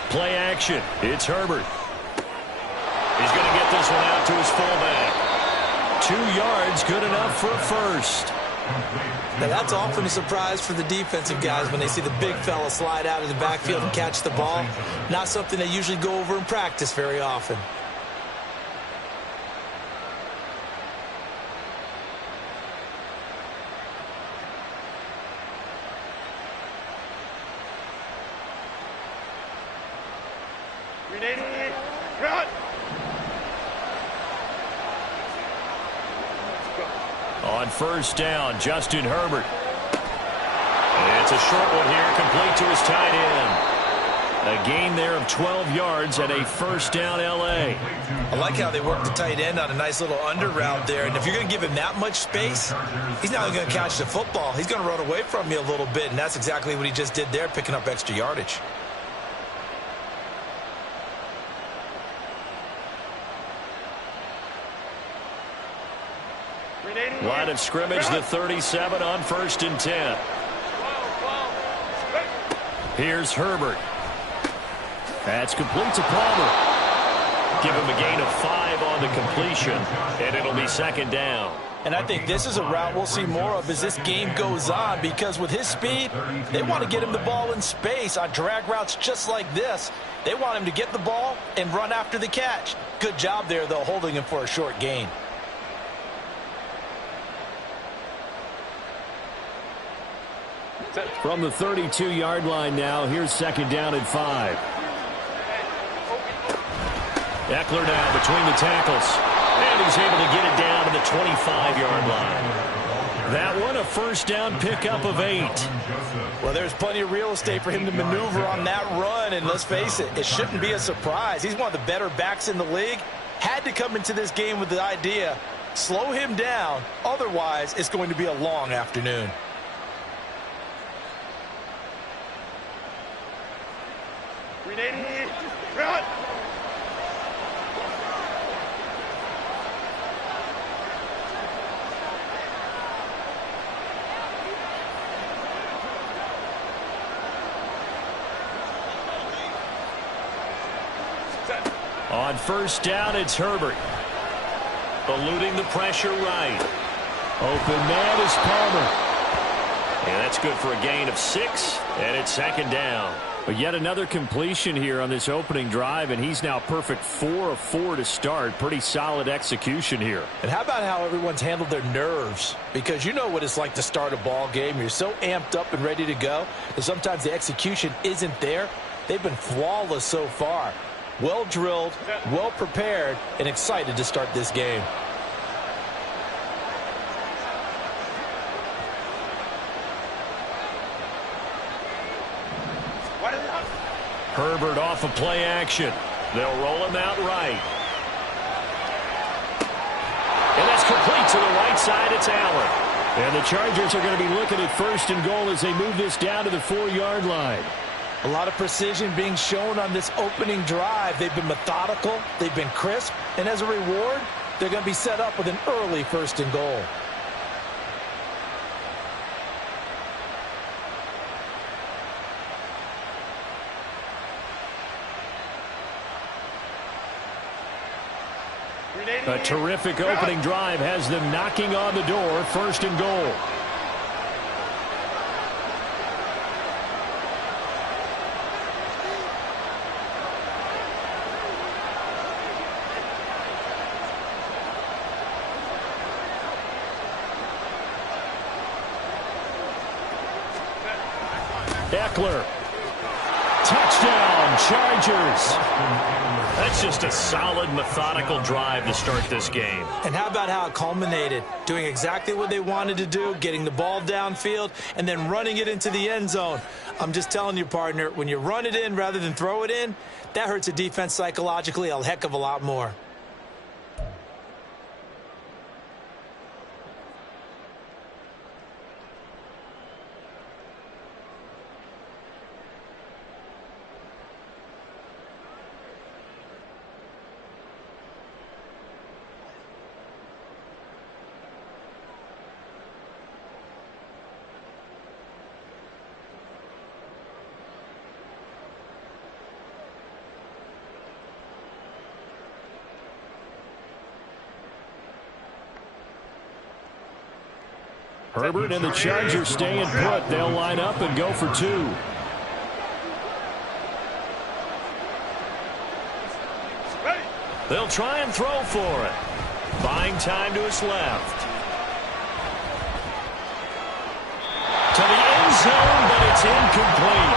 Play action. It's Herbert. He's going to get this one out to his fullback. 2 yards, good enough for a first. Now that's often a surprise for the defensive guys when they see the big fella slide out of the backfield and catch the ball. Not something they usually go over in practice very often. On first down, Justin Herbert. And it's a short one here, complete to his tight end. A gain there of 12 yards and a first down, L.A. I like how they work the tight end on a nice little under route there. And if you're going to give him that much space, he's not going to catch the football. He's going to run away from you a little bit, and that's exactly what he just did there, picking up extra yardage. Line of scrimmage, the 37 on first and 10. Here's Herbert. That's complete to Palmer. Give him a gain of 5 on the completion, and it'll be second down. And I think this is a route we'll see more of as this game goes on, because with his speed, they want to get him the ball in space on drag routes just like this. They want him to get the ball and run after the catch. Good job there, though, holding him for a short gain. From the 32-yard line now, here's second down and 5. Eckler now between the tackles. And he's able to get it down to the 25-yard line. That one, a first down pickup of 8. Well, there's plenty of real estate for him to maneuver on that run. And let's face it, it shouldn't be a surprise. He's one of the better backs in the league. Had to come into this game with the idea, slow him down. Otherwise, it's going to be a long afternoon. On first down, it's Herbert. Eluding the pressure right. Open man is Palmer. And that's good for a gain of 6, and it's second down. But yet another completion here on this opening drive, and he's now perfect 4 of 4 to start. Pretty solid execution here. And how about how everyone's handled their nerves? Because you know what it's like to start a ball game. You're so amped up and ready to go that sometimes the execution isn't there. They've been flawless so far. Well drilled, well prepared, and excited to start this game. Herbert off of play action. They'll roll him out right. And that's complete to the right side. It's Allen. And the Chargers are going to be looking at first and goal as they move this down to the 4-yard line. A lot of precision being shown on this opening drive. They've been methodical, they've been crisp, and as a reward, they're going to be set up with an early first and goal. A terrific opening drive has them knocking on the door, 1st and goal. Eckler. Touchdown, Chargers. That's just a solid, methodical drive to start this game. And how about how it culminated? Doing exactly what they wanted to do, getting the ball downfield, and then running it into the end zone. I'm just telling you, partner, when you run it in rather than throw it in, that hurts a defense psychologically a heck of a lot more. Herbert and the Chargers staying put. They'll line up and go for 2. They'll try and throw for it. Buying time to his left. To the end zone, but it's incomplete.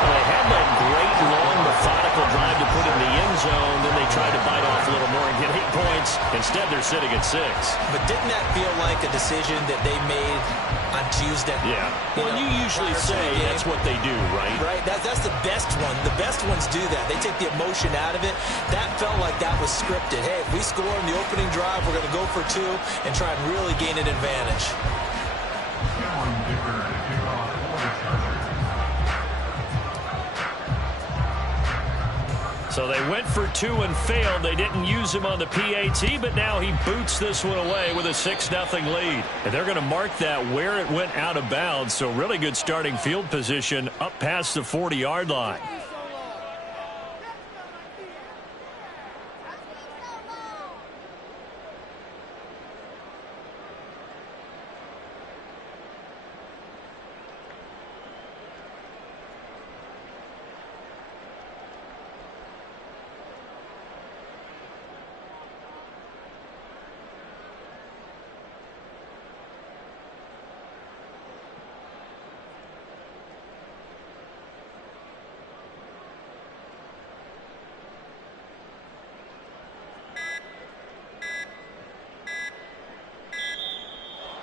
Well, they had that great, long, methodical drive to put in the end zone. Then they tried to bite off a little more and get 8 points. Instead, they're sitting at 6. But didn't that feel like a decision that they made on Tuesday? Yeah. Well, you usually say that's what they do, right? Right. That's the best one. The best ones do that. They take the emotion out of it. That felt like that was scripted. Hey, if we score in the opening drive, we're going to go for 2 and try and really gain an advantage. So they went for 2 and failed. They didn't use him on the PAT, but now he boots this one away with a 6-0 lead. And they're going to mark that where it went out of bounds. So really good starting field position up past the 40-yard line.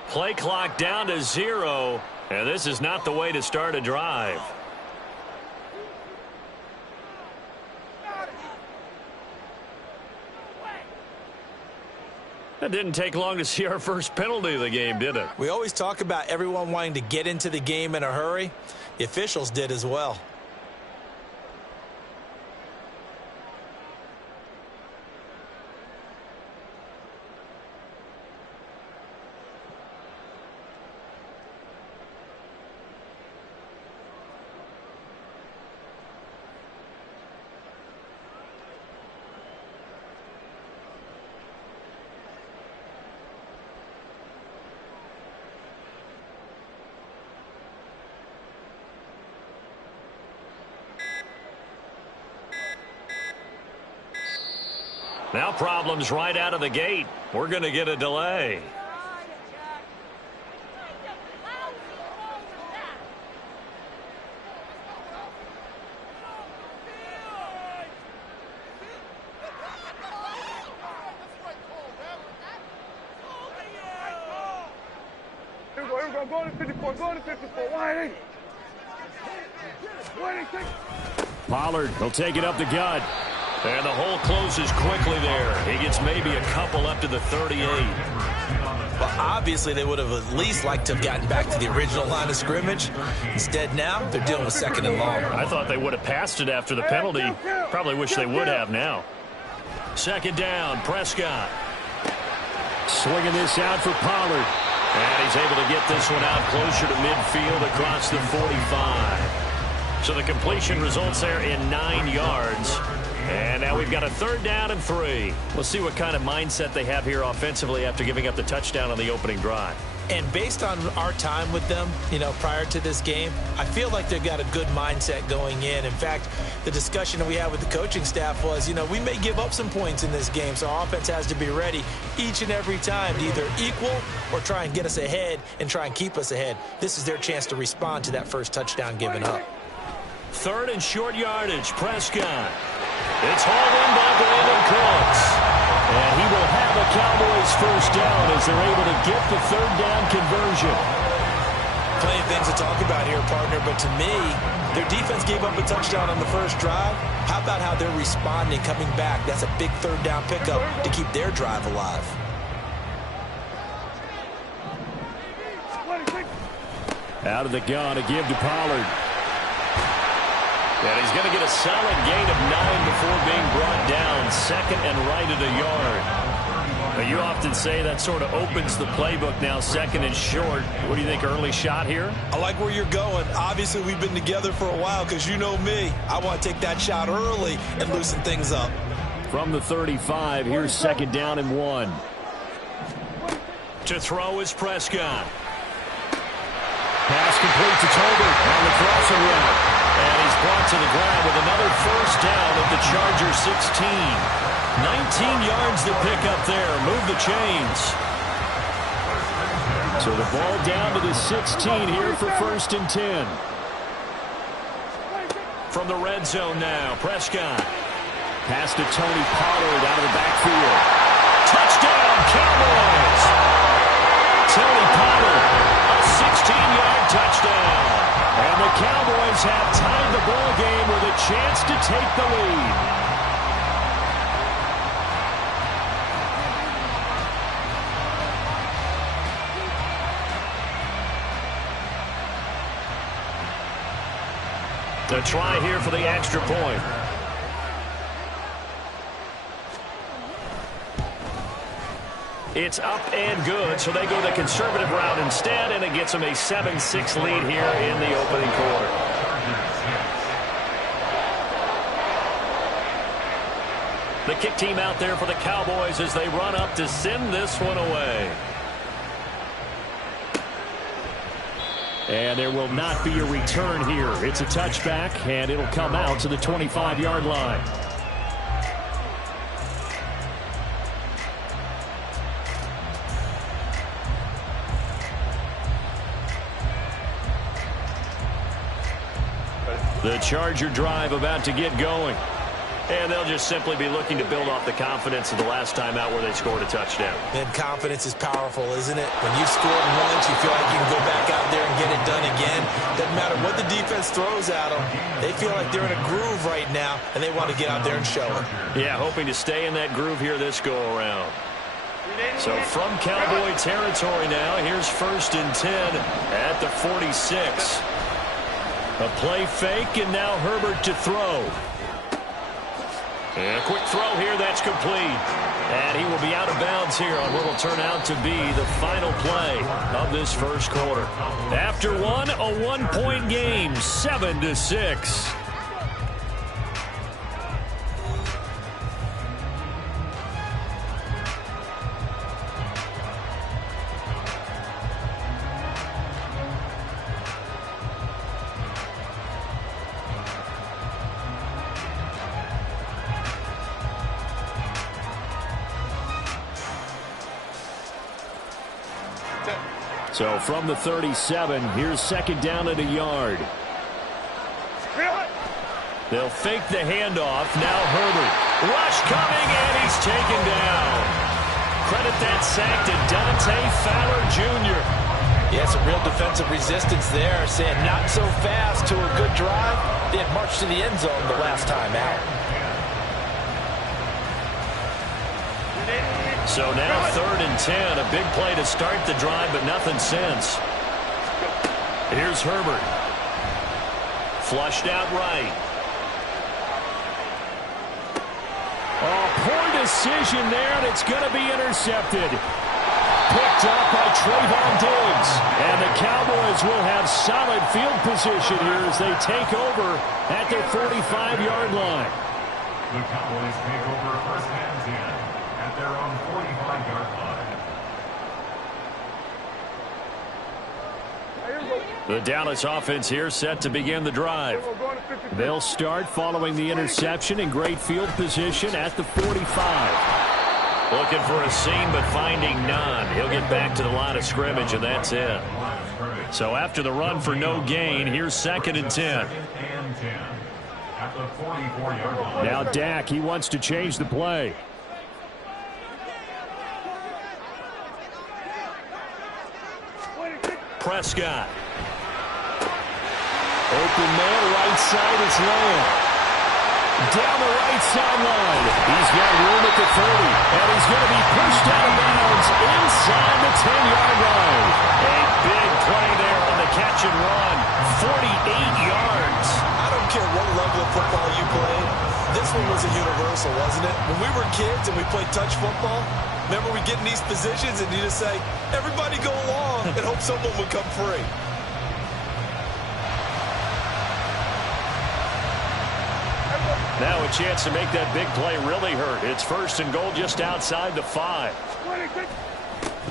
Play clock down to 0, and this is not the way to start a drive. It didn't take long to see our first penalty of the game, did it? We always talk about everyone wanting to get into the game in a hurry. The officials did as well. Now problems right out of the gate. We're going to get a delay. Here we go. Go to 54. Go to 54. Why? Pollard will take it up the gut. And the hole closes quickly there. He gets maybe a couple up to the 38. Well, obviously they would have at least liked to have gotten back to the original line of scrimmage. Instead now, they're dealing with 2nd and long. I thought they would have passed it after the penalty. Probably wish they would have now. 2nd down, Prescott. Swinging this out for Pollard. And he's able to get this one out closer to midfield across the 45. So the completion results there in 9 yards. And now we've got a 3rd down and 3. We'll see what kind of mindset they have here offensively after giving up the touchdown on the opening drive. And based on our time with them, prior to this game, I feel like they've got a good mindset going in. In fact, the discussion that we had with the coaching staff was, we may give up some points in this game, so our offense has to be ready each and every time to either equal or try and get us ahead and try and keep us ahead. This is their chance to respond to that first touchdown given up. 3rd and short yardage, Prescott. It's hauled in by Brandon Cooks. And he will have a Cowboys first down as they're able to get the 3rd down conversion. Plenty of things to talk about here, partner, but to me, their defense gave up a touchdown on the first drive. How about how they're responding, coming back? That's a big 3rd down pickup to keep their drive alive. Out of the gun, a give to Pollard. And he's going to get a solid gain of 9 before being brought down. 2nd and right at a yard. Now, you often say that sort of opens the playbook now, 2nd and short. What do you think, early shot here? I like where you're going. Obviously, we've been together for a while because you know me. I want to take that shot early and loosen things up. From the 35, here's 2nd down and 1. To throw is Prescott. Pass complete to Tolbert on the crossing route. And he's brought to the ground with another first down at the Charger 16. 19 yards to pick up there. Move the chains. So the ball down to the 16 here for 1st and 10. From the red zone now, Prescott. Pass to Tony Pollard out of the backfield. Touchdown, Cowboys! Tony Pollard, a 16-yard touchdown. And the Cowboys have tied the ball game with a chance to take the lead. The try here for the extra point. It's up and good, so they go the conservative route instead, and it gets them a 7-6 lead here in the opening quarter. The kick team out there for the Cowboys as they run up to send this one away. And there will not be a return here. It's a touchback, and it'll come out to the 25-yard line. The Charger drive about to get going. And they'll just simply be looking to build off the confidence of the last time out where they scored a touchdown. And confidence is powerful, isn't it? When you've scored once, you feel like you can go back out there and get it done again. Doesn't matter what the defense throws at them. They feel like they're in a groove right now, and they want to get out there and show it. Yeah, hoping to stay in that groove here this go-around. So from Cowboy territory now, here's 1st and 10 at the 46. A play fake, and now Herbert to throw. And a quick throw here, that's complete. And he will be out of bounds here on what will turn out to be the final play of this first quarter. After one, a one-point game, 7-6. So from the 37, here's 2nd down at a yard. They'll fake the handoff. Now Herbert. Rush coming, and he's taken down. Credit that sack to Dante Fowler Jr. Yeah, some real defensive resistance there, saying not so fast to a good drive. They had marched to the end zone the last time out. So now 3rd and 10, a big play to start the drive, but nothing since. Here's Herbert. Flushed out right. Oh, poor decision there, and it's going to be intercepted. Picked up by Trayvon Diggs. And the Cowboys will have solid field position here as they take over at their 45-yard line. The Cowboys take over first and 10 at their own 45-yard line. The Dallas offense here set to begin the drive. They'll start following the interception in great field position at the 45. Looking for a seam, but finding none. He'll get back to the line of scrimmage, and that's it. So after the run for no gain, here's 2nd and 10. At the 44-yard line. Now Dak, he wants to change the play. Prescott. Open man, right side, it's Lamb. Down the right sideline. He's got room at the 30, and he's going to be pushed out of bounds inside the 10-yard line. A big play there on the catch and run. 48 yards. I don't care what level of football you play. This one was a universal, wasn't it? When we were kids and we played touch football, remember we get in these positions and you just say, everybody go along and hope someone would come free. Now a chance to make that big play really hurt. It's 1st and goal just outside the 5.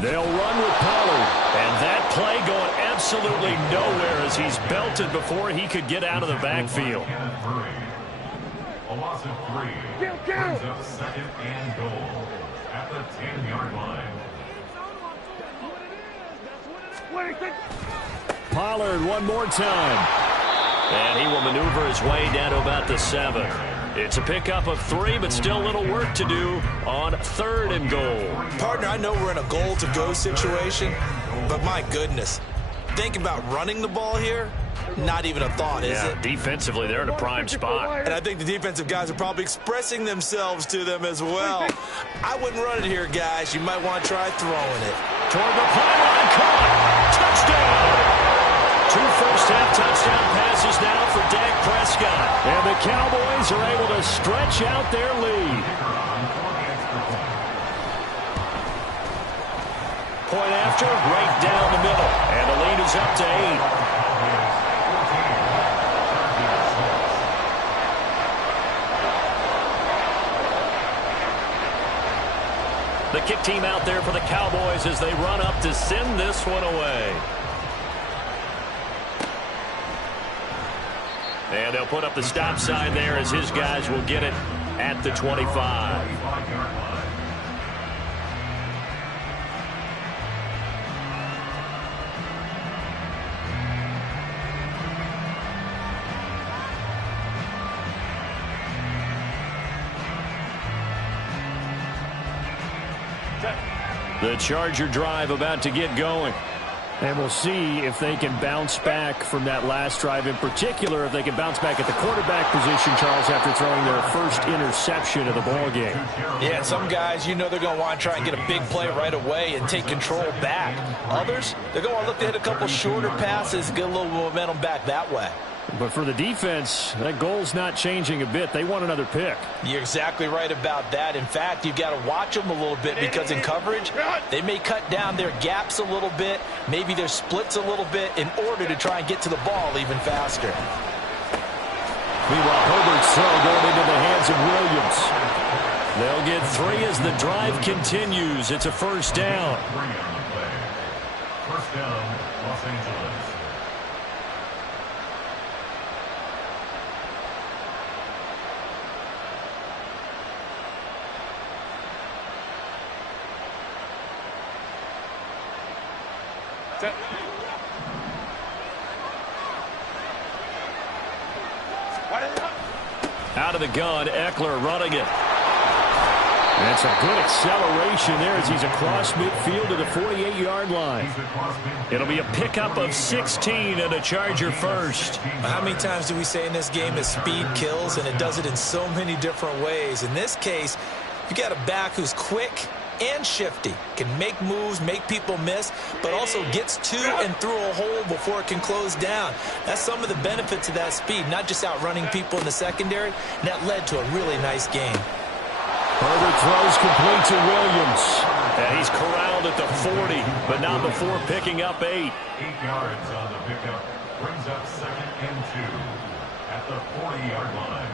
They'll run with Pollard. And that play going absolutely nowhere as he's belted before he could get out of the backfield. A loss of 3 brings up 2nd and goal at the 10-yard line. Pollard one more time. And he will maneuver his way down to about the 7. It's a pickup of 3, but still a little work to do on 3rd and goal. Partner, I know we're in a goal-to-go situation, but my goodness. Think about running the ball here. Not even a thought, is it? Defensively, they're in a prime spot. And I think the defensive guys are probably expressing themselves to them as well. I wouldn't run it here, guys. You might want to try throwing it. Toward the pylon, caught. Touchdown! 2 first-half touchdown passes now for Dak Prescott. And the Cowboys are able to stretch out their lead. Point after, right down the middle. And the lead is up to 8. The kick team out there for the Cowboys as they run up to send this one away. And they'll put up the stop sign there as his guys will get it at the 25. The Charger drive about to get going. And we'll see if they can bounce back from that last drive, in particular if they can bounce back at the quarterback position, Charles, after throwing their first interception of the ball game. Yeah, some guys, you know they're going to want to try and get a big play right away and take control back. Others, they're going to look to hit a couple shorter passes, get a little momentum back that way. But for the defense, that goal's not changing a bit. They want another pick. You're exactly right about that. In fact, you've got to watch them a little bit because in coverage, they may cut down their gaps a little bit, maybe their splits a little bit in order to try and get to the ball even faster. Meanwhile, Herbert's throw going into the hands of Williams. They'll get 3 as the drive continues. It's a first down. First down, Los Angeles. Out of the gun, Eckler running it. That's a good acceleration there as he's across midfield to the 48-yard line. It'll be a pickup of 16 and a Charger first. How many times do we say in this game that speed kills, and it does it in so many different ways? In this case, you got a back who's quick and shifty, can make moves, make people miss, but also gets to and through a hole before it can close down. That's some of the benefits of that speed, not just outrunning people in the secondary, and that led to a really nice game. Herbert throws complete to Williams. And he's corralled at the 40, but not before picking up 8. 8 yards on the pickup brings up 2nd and 2 at the 40-yard line.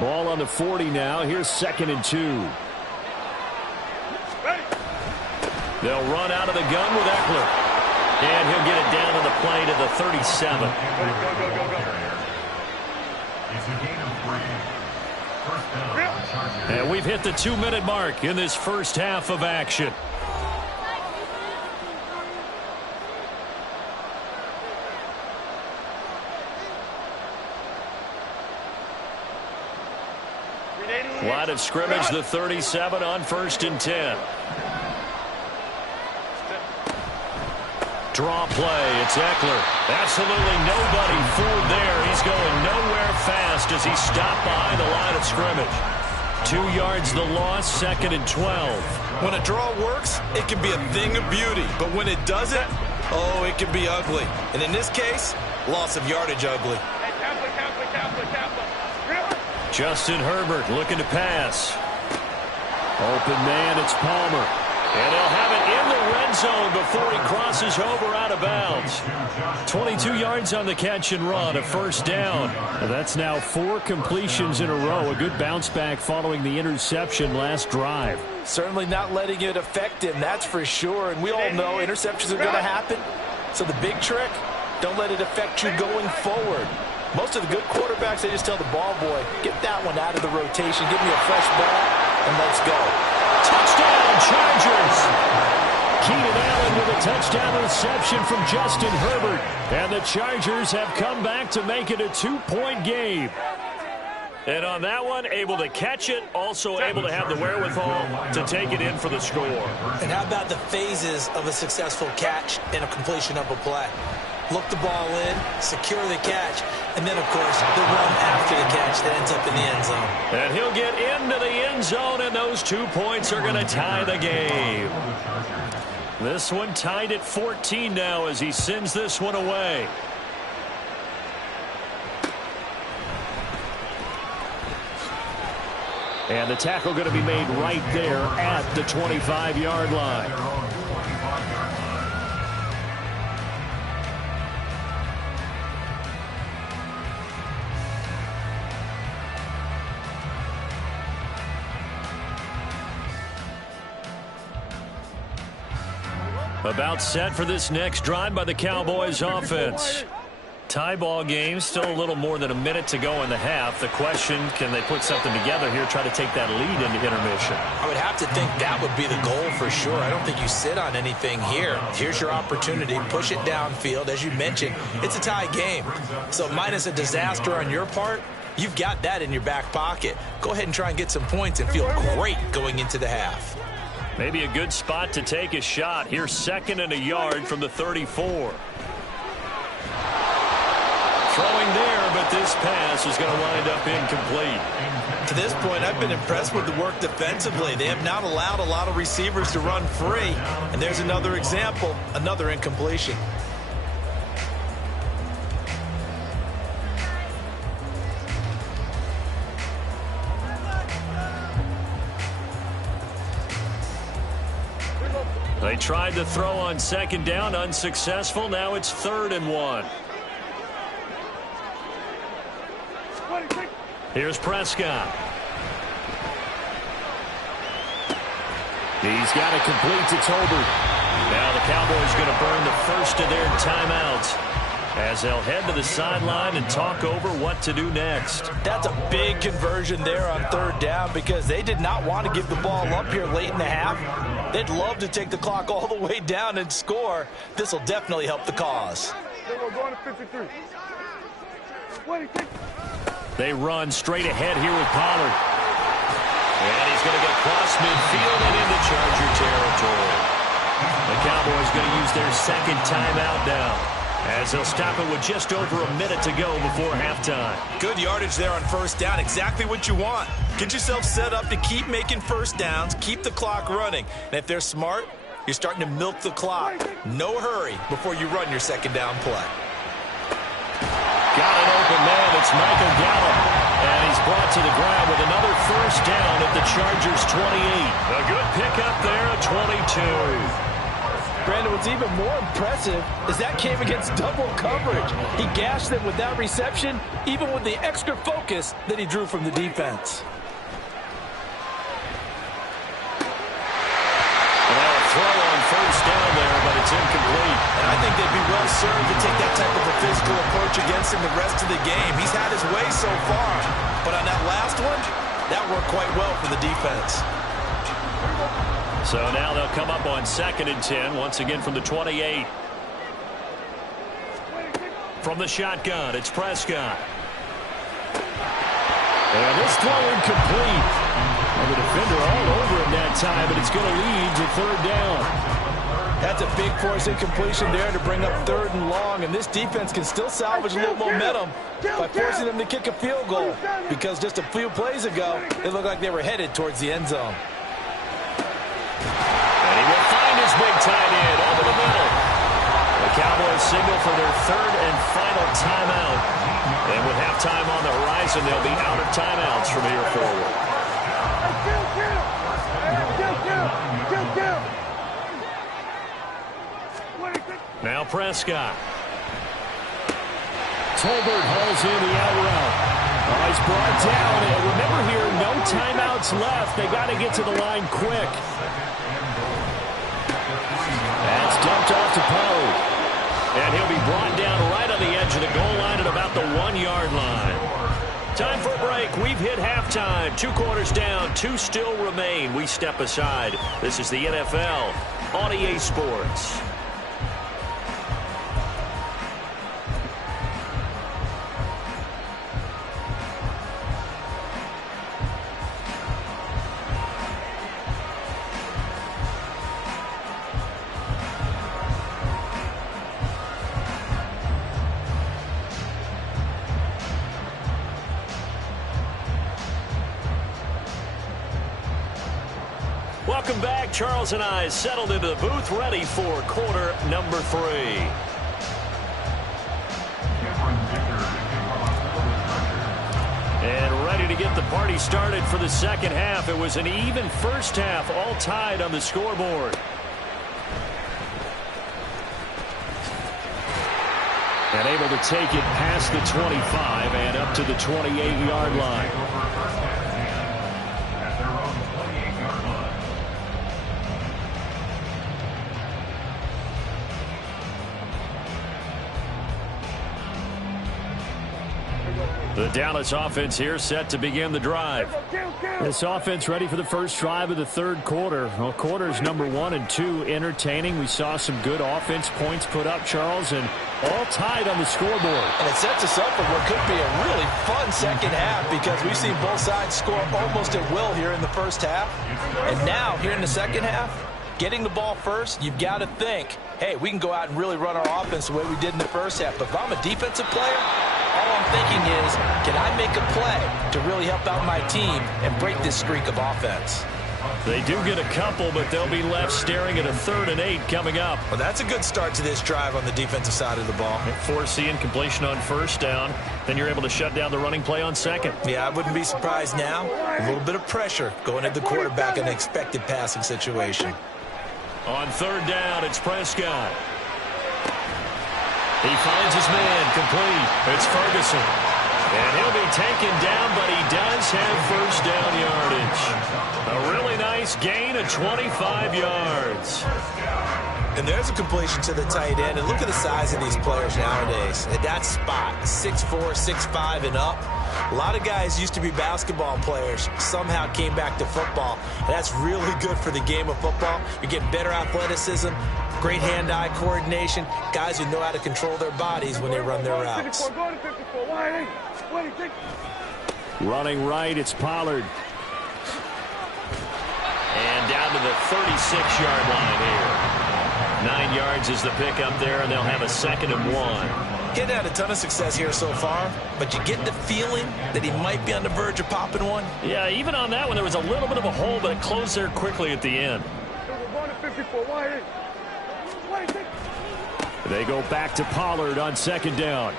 Ball on the 40 now. Here's 2nd and 2. They'll run out of the gun with Eckler. And he'll get it down to the play to the 37. Go. It's a gain of 3. First down. And we've hit the 2-minute mark in this first half of action. Line of scrimmage, the 37 on 1st and 10. Draw play. It's Eckler. Absolutely nobody fooled there. He's going nowhere fast as he's stopped behind the line of scrimmage. 2 yards the loss, 2nd and 12. When a draw works, it can be a thing of beauty. But when it doesn't, oh, it can be ugly. And in this case, loss of yardage ugly. Justin Herbert looking to pass. Open man, it's Palmer. And he'll have it in the red zone before he crosses over out of bounds. 22 yards on the catch and run, a first down. And that's now 4 completions in a row. A good bounce back following the interception last drive. Certainly not letting it affect him, that's for sure. And we all know interceptions are going to happen. So the big trick, don't let it affect you going forward. Most of the good quarterbacks, they just tell the ball boy, get that one out of the rotation, give me a fresh ball, and let's go. Touchdown, Chargers! Keenan Allen with a touchdown reception from Justin Herbert. And the Chargers have come back to make it a 2-point game. And on that one, able to catch it, also able to have the wherewithal to take it in for the score. And how about the phases of a successful catch and a completion of a play? Look the ball in, secure the catch, and then, of course, the run after the catch that ends up in the end zone. And he'll get into the end zone, and those 2 points are going to tie the game. This one tied at 14 now as he sends this one away. And the tackle going to be made right there at the 25-yard line. About set for this next drive by the Cowboys offense. Tie ball game, still a little more than a minute to go in the half. The question, can they put something together here, try to take that lead into intermission? I would have to think that would be the goal for sure. I don't think you sit on anything here. Here's your opportunity. Push it downfield. As you mentioned, it's a tie game. So minus a disaster on your part, you've got that in your back pocket. Go ahead and try and get some points and feel great going into the half. Maybe a good spot to take a shot. Here's 2nd and a yard from the 34. Throwing there, but this pass is going to wind up incomplete. To this point, I've been impressed with the work defensively. They have not allowed a lot of receivers to run free. And there's another example, another incompletion. They tried to throw on 2nd down, unsuccessful. Now it's 3rd and 1. Here's Prescott. He's got it complete to Tolbert. Now the Cowboys going to burn the first of their timeouts as they'll head to the sideline and talk over what to do next. That's a big conversion there on 3rd down because they did not want to give the ball up here late in the half. They'd love to take the clock all the way down and score. This will definitely help the cause. They run straight ahead here with Pollard. And he's going to get cross midfield and into Charger territory. The Cowboys going to use their 2nd timeout now, as they'll stop it with just over a minute to go before halftime. Good yardage there on 1st down. Exactly what you want. Get yourself set up to keep making first downs, keep the clock running. And if they're smart, you're starting to milk the clock. No hurry before you run your 2nd down play. Got an open man. It's Michael Gallup. And he's brought to the ground with another first down at the Chargers' 28. A good pickup there at 22. Brandon, what's even more impressive is that came against double coverage. He gashed them with that reception, even with the extra focus that he drew from the defense. Throw on first down there, but it's incomplete. And I think they'd be well served to take that type of a physical approach against him the rest of the game. He's had his way so far, but on that last one, that worked quite well for the defense. So now they'll come up on 2nd and 10, once again from the 28. From the shotgun, it's Prescott. And this throw incomplete. And the defender all over him that time, but it's going to lead to 3rd down. That's a big force incompletion there to bring up 3rd and long, and this defense can still salvage a little momentum by forcing them to kick a field goal, because just a few plays ago, it looked like they were headed towards the end zone. And he will find his big tight end over the middle. The Cowboys signal for their 3rd and final timeout. And with halftime on the horizon, they'll be out of timeouts from here forward. Now Prescott. Tolbert hauls in the out route. Oh, he's brought down. And remember here, no timeouts left. They got to get to the line quick. That's dumped off to Poe. And he'll be brought down right on the edge of the goal line at about the 1-yard line. Time for a break. We've hit halftime. 2 quarters down. 2 still remain. We step aside. This is the NFL on EA Sports. Welcome back. Charles and I settled into the booth, ready for quarter number 3. And ready to get the party started for the second half. It was an even first half, all tied on the scoreboard. And able to take it past the 25 and up to the 28-yard line. The Dallas offense here set to begin the drive. This offense ready for the first drive of the 3rd quarter. Well, quarters number 1 and 2 entertaining. We saw some good offense points put up, Charles, and all tied on the scoreboard. And it sets us up for what could be a really fun second half, because we've seen both sides score almost at will here in the first half. And now, here in the second half, getting the ball first, you've got to think, hey, we can go out and really run our offense the way we did in the first half. But if I'm a defensive player, all I'm thinking is, can I make a play to really help out my team and break this streak of offense? They do get a couple, but they'll be left staring at a 3rd and 8 coming up. Well, that's a good start to this drive on the defensive side of the ball. Force the incompletion on first down. Then you're able to shut down the running play on 2nd. Yeah, I wouldn't be surprised now. A little bit of pressure going at the quarterback in an expected passing situation. On 3rd down, it's Prescott. He finds his man, complete. It's Ferguson. And he'll be taken down, but he does have first down yardage. A really nice gain of 25 yards. And there's a completion to the tight end. And look at the size of these players nowadays. At that spot, 6'4", 6'5", and up. A lot of guys used to be basketball players, somehow came back to football. And that's really good for the game of football. You're getting better athleticism, great hand-eye coordination, guys who know how to control their bodies when they run their routes. Running right, it's Pollard. And down to the 36-yard line here. 9 yards is the pickup there, and they'll have a 2nd and 1. Getting had a ton of success here so far, but you get the feeling that he might be on the verge of popping one. Yeah, even on that one, there was a little bit of a hole, but it closed there quickly at the end. They go back to Pollard on 2nd down.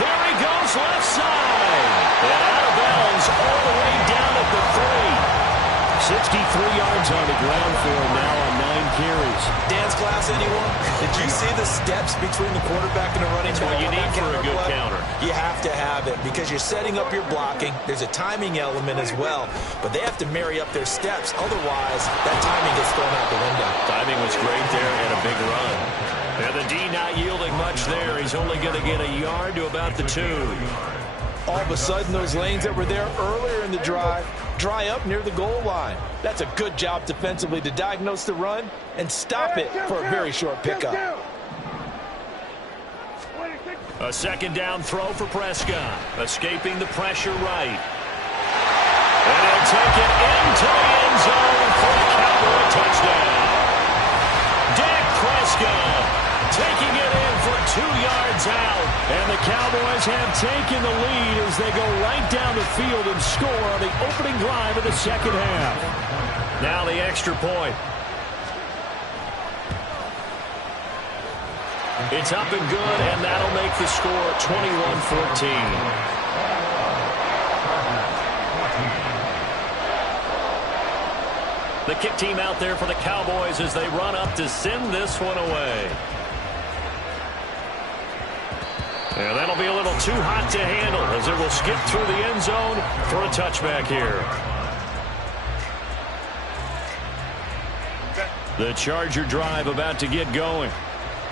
There he goes, left side. And out of bounds all the way down at the 3. 63 yards on the ground for him now on 9 carries. Dance class, anyone? Did you see the steps between the quarterback and the running back? That's what you need for a good play? counter. You have to have it because you're setting up your blocking. There's a timing element as well, but they have to marry up their steps. Otherwise, that timing gets thrown out the window. Timing was great there and a big run. And the D not yielding much there. He's only going to get a yard to about the 2. All of a sudden, those lanes that were there earlier in the drive dry up near the goal line. That's a good job defensively to diagnose the run and stop it for a very short pickup. A second down throw for Prescott. Escaping the pressure right. And he'll take it into the end zone for the Cowboy touchdown. Dak Prescott taking it in for 2 yards out. And the Cowboys have taken the lead as they go right down the field and score on the opening drive of the second half. Now the extra point. It's up and good, and that'll make the score 21-14. The kick team out there for the Cowboys as they run up to send this one away. And that'll be a little too hot to handle as it will skip through the end zone for a touchback here. The Charger drive about to get going.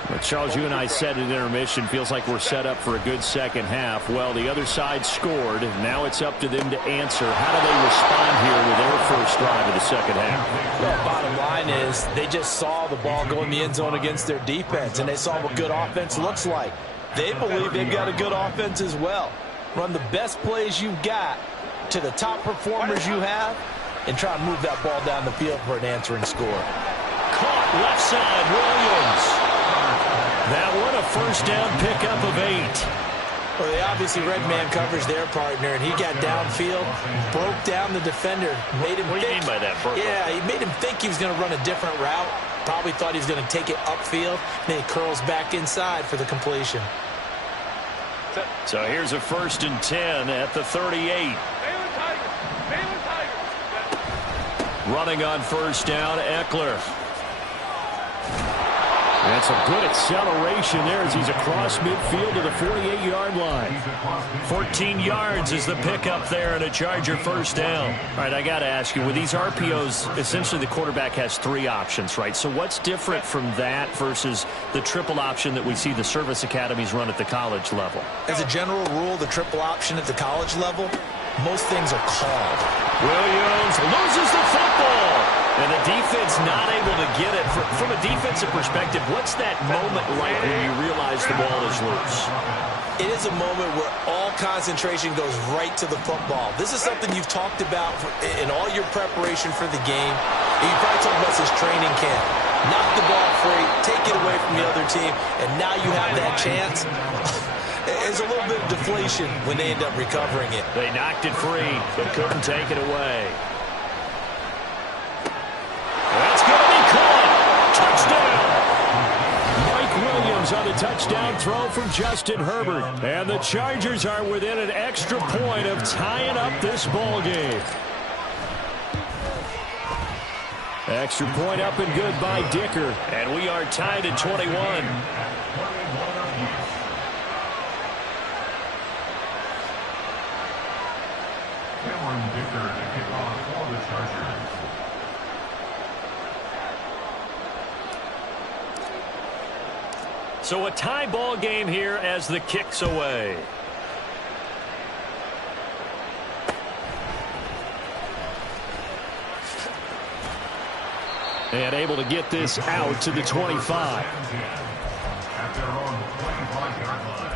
But Charles, you and I said at intermission, feels like we're set up for a good second half. Well, the other side scored. Now it's up to them to answer. How do they respond here with their first drive of the second half? Well, bottom line is they just saw the ball go in the end zone against their defense, and they saw what good offense looks like. They believe they've got a good offense as well. Run the best plays you've got to the top performers you have and try to move that ball down the field for an answering score. Caught left side, Williams. That one a first down pickup of 8. Well, they obviously red man coverage their partner, and he got downfield, broke down the defender, made him What do you mean by that, Burkle? Yeah, he made him think he was going to run a different route. Probably thought he was going to take it upfield. Then he curls back inside for the completion. So here's a 1st and 10 at the 38. Running on first down, Eckler. And some good acceleration there as he's across midfield to the 48-yard line. 14 yards is the pickup there and a Charger first down. All right, I got to ask you, with these RPOs, essentially the quarterback has 3 options, right? So what's different from that versus the triple option that we see the service academies run at the college level? As a general rule, the triple option at the college level, most things are called. Williams loses the football. And the defense not able to get it. From a defensive perspective, what's that moment like when you realize the ball is loose? It is a moment where all concentration goes right to the football. This is something you've talked about in all your preparation for the game. You probably talked about this training camp. Knock the ball free, take it away from the other team, and now you have that chance. There's a little bit of deflation when they end up recovering it. They knocked it free, but couldn't take it away. That's going to be caught. Touchdown. Mike Williams on the touchdown throw from Justin Herbert. And the Chargers are within an extra point of tying up this ball game. Extra point up and good by Dicker. And we are tied at 21. Cameron Dicker to kick off for the Chargers. So a tie ball game here as the kick's away. And able to get this out to the 25. At their own 25-yard line.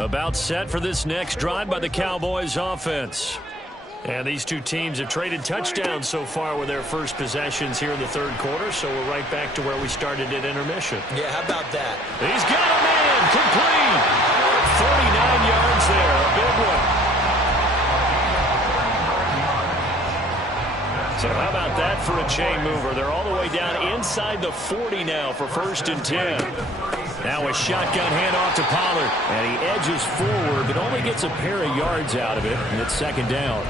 About set for this next drive by the Cowboys offense. And these two teams have traded touchdowns so far with their first possessions here in the third quarter, so we're right back to where we started at intermission. Yeah, how about that? He's got a man, complete. 39 yards there, a big one. So how about that for a chain mover? They're all the way down inside the 40 now for 1st and 10. Now a shotgun handoff to Pollard. And he edges forward, but only gets a pair of yards out of it. And it's 2nd down.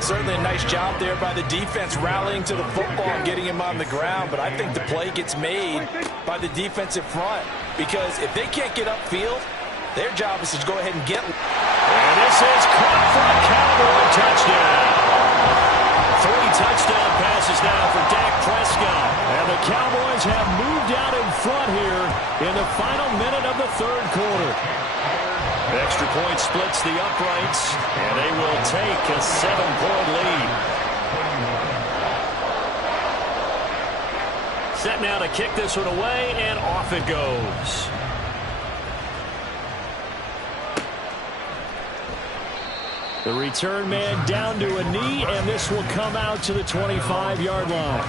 Certainly a nice job there by the defense rallying to the football and getting him on the ground. But I think the play gets made by the defensive front. Because if they can't get upfield, their job is to go ahead and get. And this is caught for a Cowboy touchdown. 3 touchdown passes now for Dak Prescott. And the Cowboys have moved out in front here in the final minute of the 3rd quarter. Extra point splits the uprights, and they will take a 7-point lead. Set now to kick this one away, and off it goes. The return man down to a knee, and this will come out to the 25-yard line.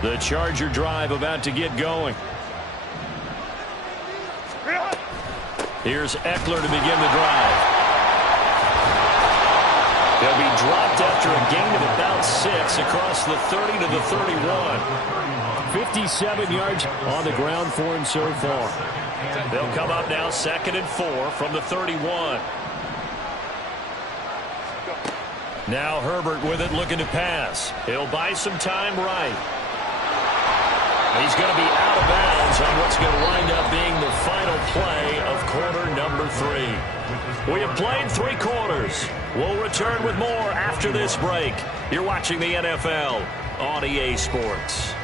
The Charger drive about to get going. Here's Eckler to begin the drive. They'll be dropped after a gain of about 6 across the 30 to the 31. 57 yards on the ground for him so far. They'll come up now 2nd and 4 from the 31. Now Herbert with it, looking to pass. He'll buy some time right. He's going to be out of bounds on what's going to wind up being the final play of quarter number 3. We have played 3 quarters. We'll return with more after this break. You're watching the NFL on EA Sports.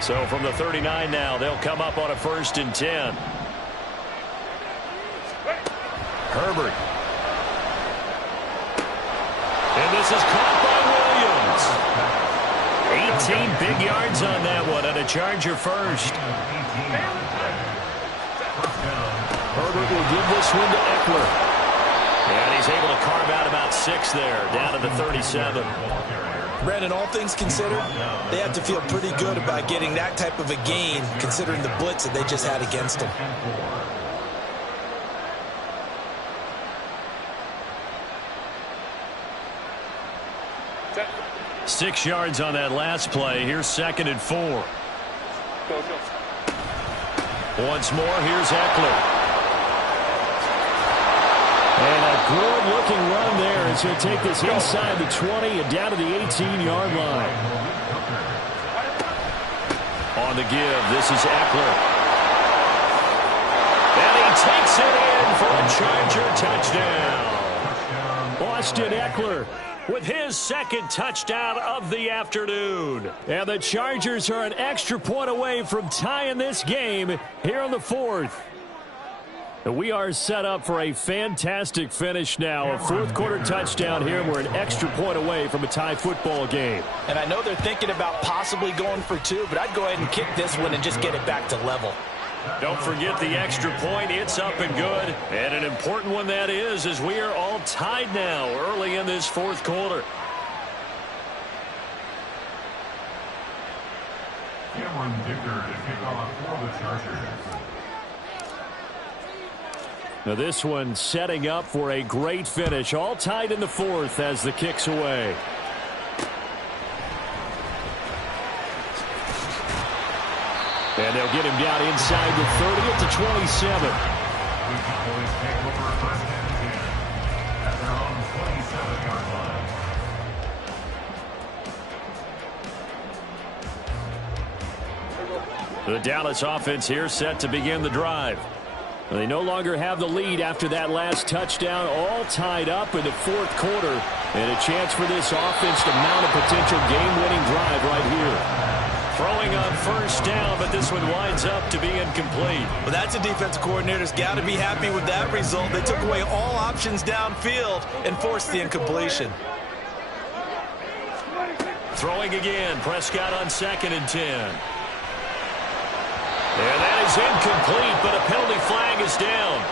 So from the 39 now, they'll come up on a 1st and 10. Herbert. And this is caught by Williams. 18 big yards on that one, and a Charger first. Herbert will give this one to Eckler. And he's able to carve out about 6 there, down to the 37. Brandon, all things considered, they have to feel pretty good about getting that type of a gain, considering the blitz that they just had against them. 6 yards on that last play. Here's 2nd and 4. Once more, here's Eckler. And a good-looking run there as he'll take this inside the 20 and down to the 18-yard line. On the give, this is Eckler. And he takes it in for a Charger touchdown. Austin Eckler with his 2nd touchdown of the afternoon. And the Chargers are an extra point away from tying this game here in the 4th. We are set up for a fantastic finish now. A 4th quarter touchdown here, and we're an extra point away from a tie football game. And I know they're thinking about possibly going for 2, but I'd go ahead and kick this one and just get it back to level. Don't forget the extra point. It's up and good. And an important one that is, as we are all tied now early in this 4th quarter. Cameron Dicker to kick off for the Chargers. Now this one setting up for a great finish. All tied in the 4th as the kick's away. And they'll get him down inside the 30 at the 27. The Dallas offense here set to begin the drive. They no longer have the lead after that last touchdown, all tied up in the 4th quarter. And a chance for this offense to mount a potential game-winning drive right here. Throwing on 1st down, but this one winds up to be incomplete. Well, that's a defensive coordinator's got to be happy with that result. They took away all options downfield and forced the incompletion. Throwing again, Prescott on 2nd and 10. And that is incomplete, but a penalty flag is down.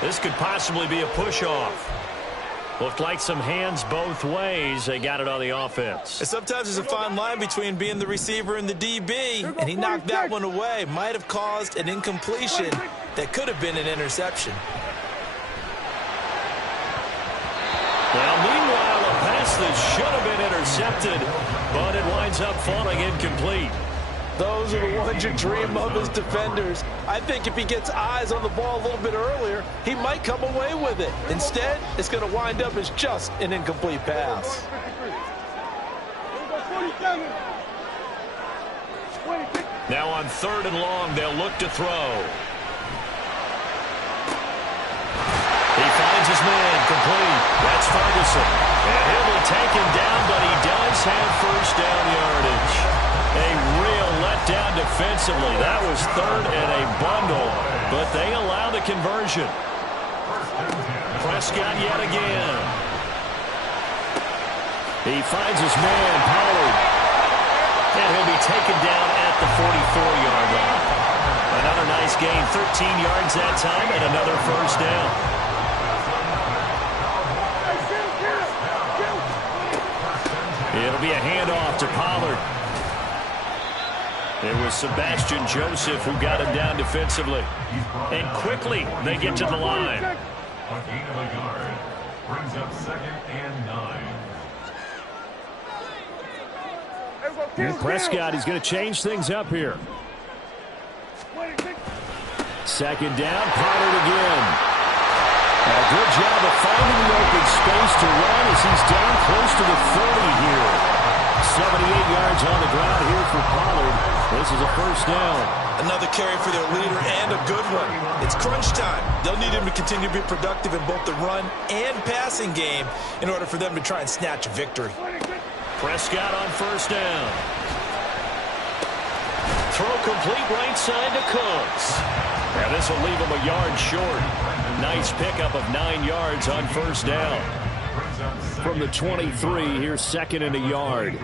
This could possibly be a push-off. Looked like some hands both ways. They got it on the offense. And sometimes there's a fine line between being the receiver and the DB, and he knocked that one away. Might have caused an incompletion that could have been an interception. Now, meanwhile, a pass that should have been intercepted, but it winds up falling incomplete. Those are the ones you dream of as defenders. I think if he gets eyes on the ball a little bit earlier, he might come away with it. Instead, it's going to wind up as just an incomplete pass. Now on 3rd and long, they'll look to throw. He finds his man complete. That's Ferguson. And he'll be taken down, but he does have first down yardage. A real letdown defensively. That was 3rd and a bundle, but they allow the conversion. Prescott yet again. He finds his man, Pollard. And he'll be taken down at the 44-yard line. Another nice gain, 13 yards that time, and another first down. It'll be a handoff to Pollard. It was Sebastian Joseph who got him down defensively. And quickly, they get to the line. A gain of a yard brings up 2nd and 9. And Prescott, he's going to change things up here. 2nd down, Pollard again. And a good job of finding the open space to run as he's down close to the 30 here. 78 yards on the ground here for Pollard. This is a first down. Another carry for their leader and a good one. It's crunch time. They'll need him to continue to be productive in both the run and passing game in order for them to try and snatch a victory. Prescott on first down. Throw complete right side to Cooks. And this will leave him a yard short. Nice pickup of 9 yards on first down. From the 23, here's 2nd and a yard.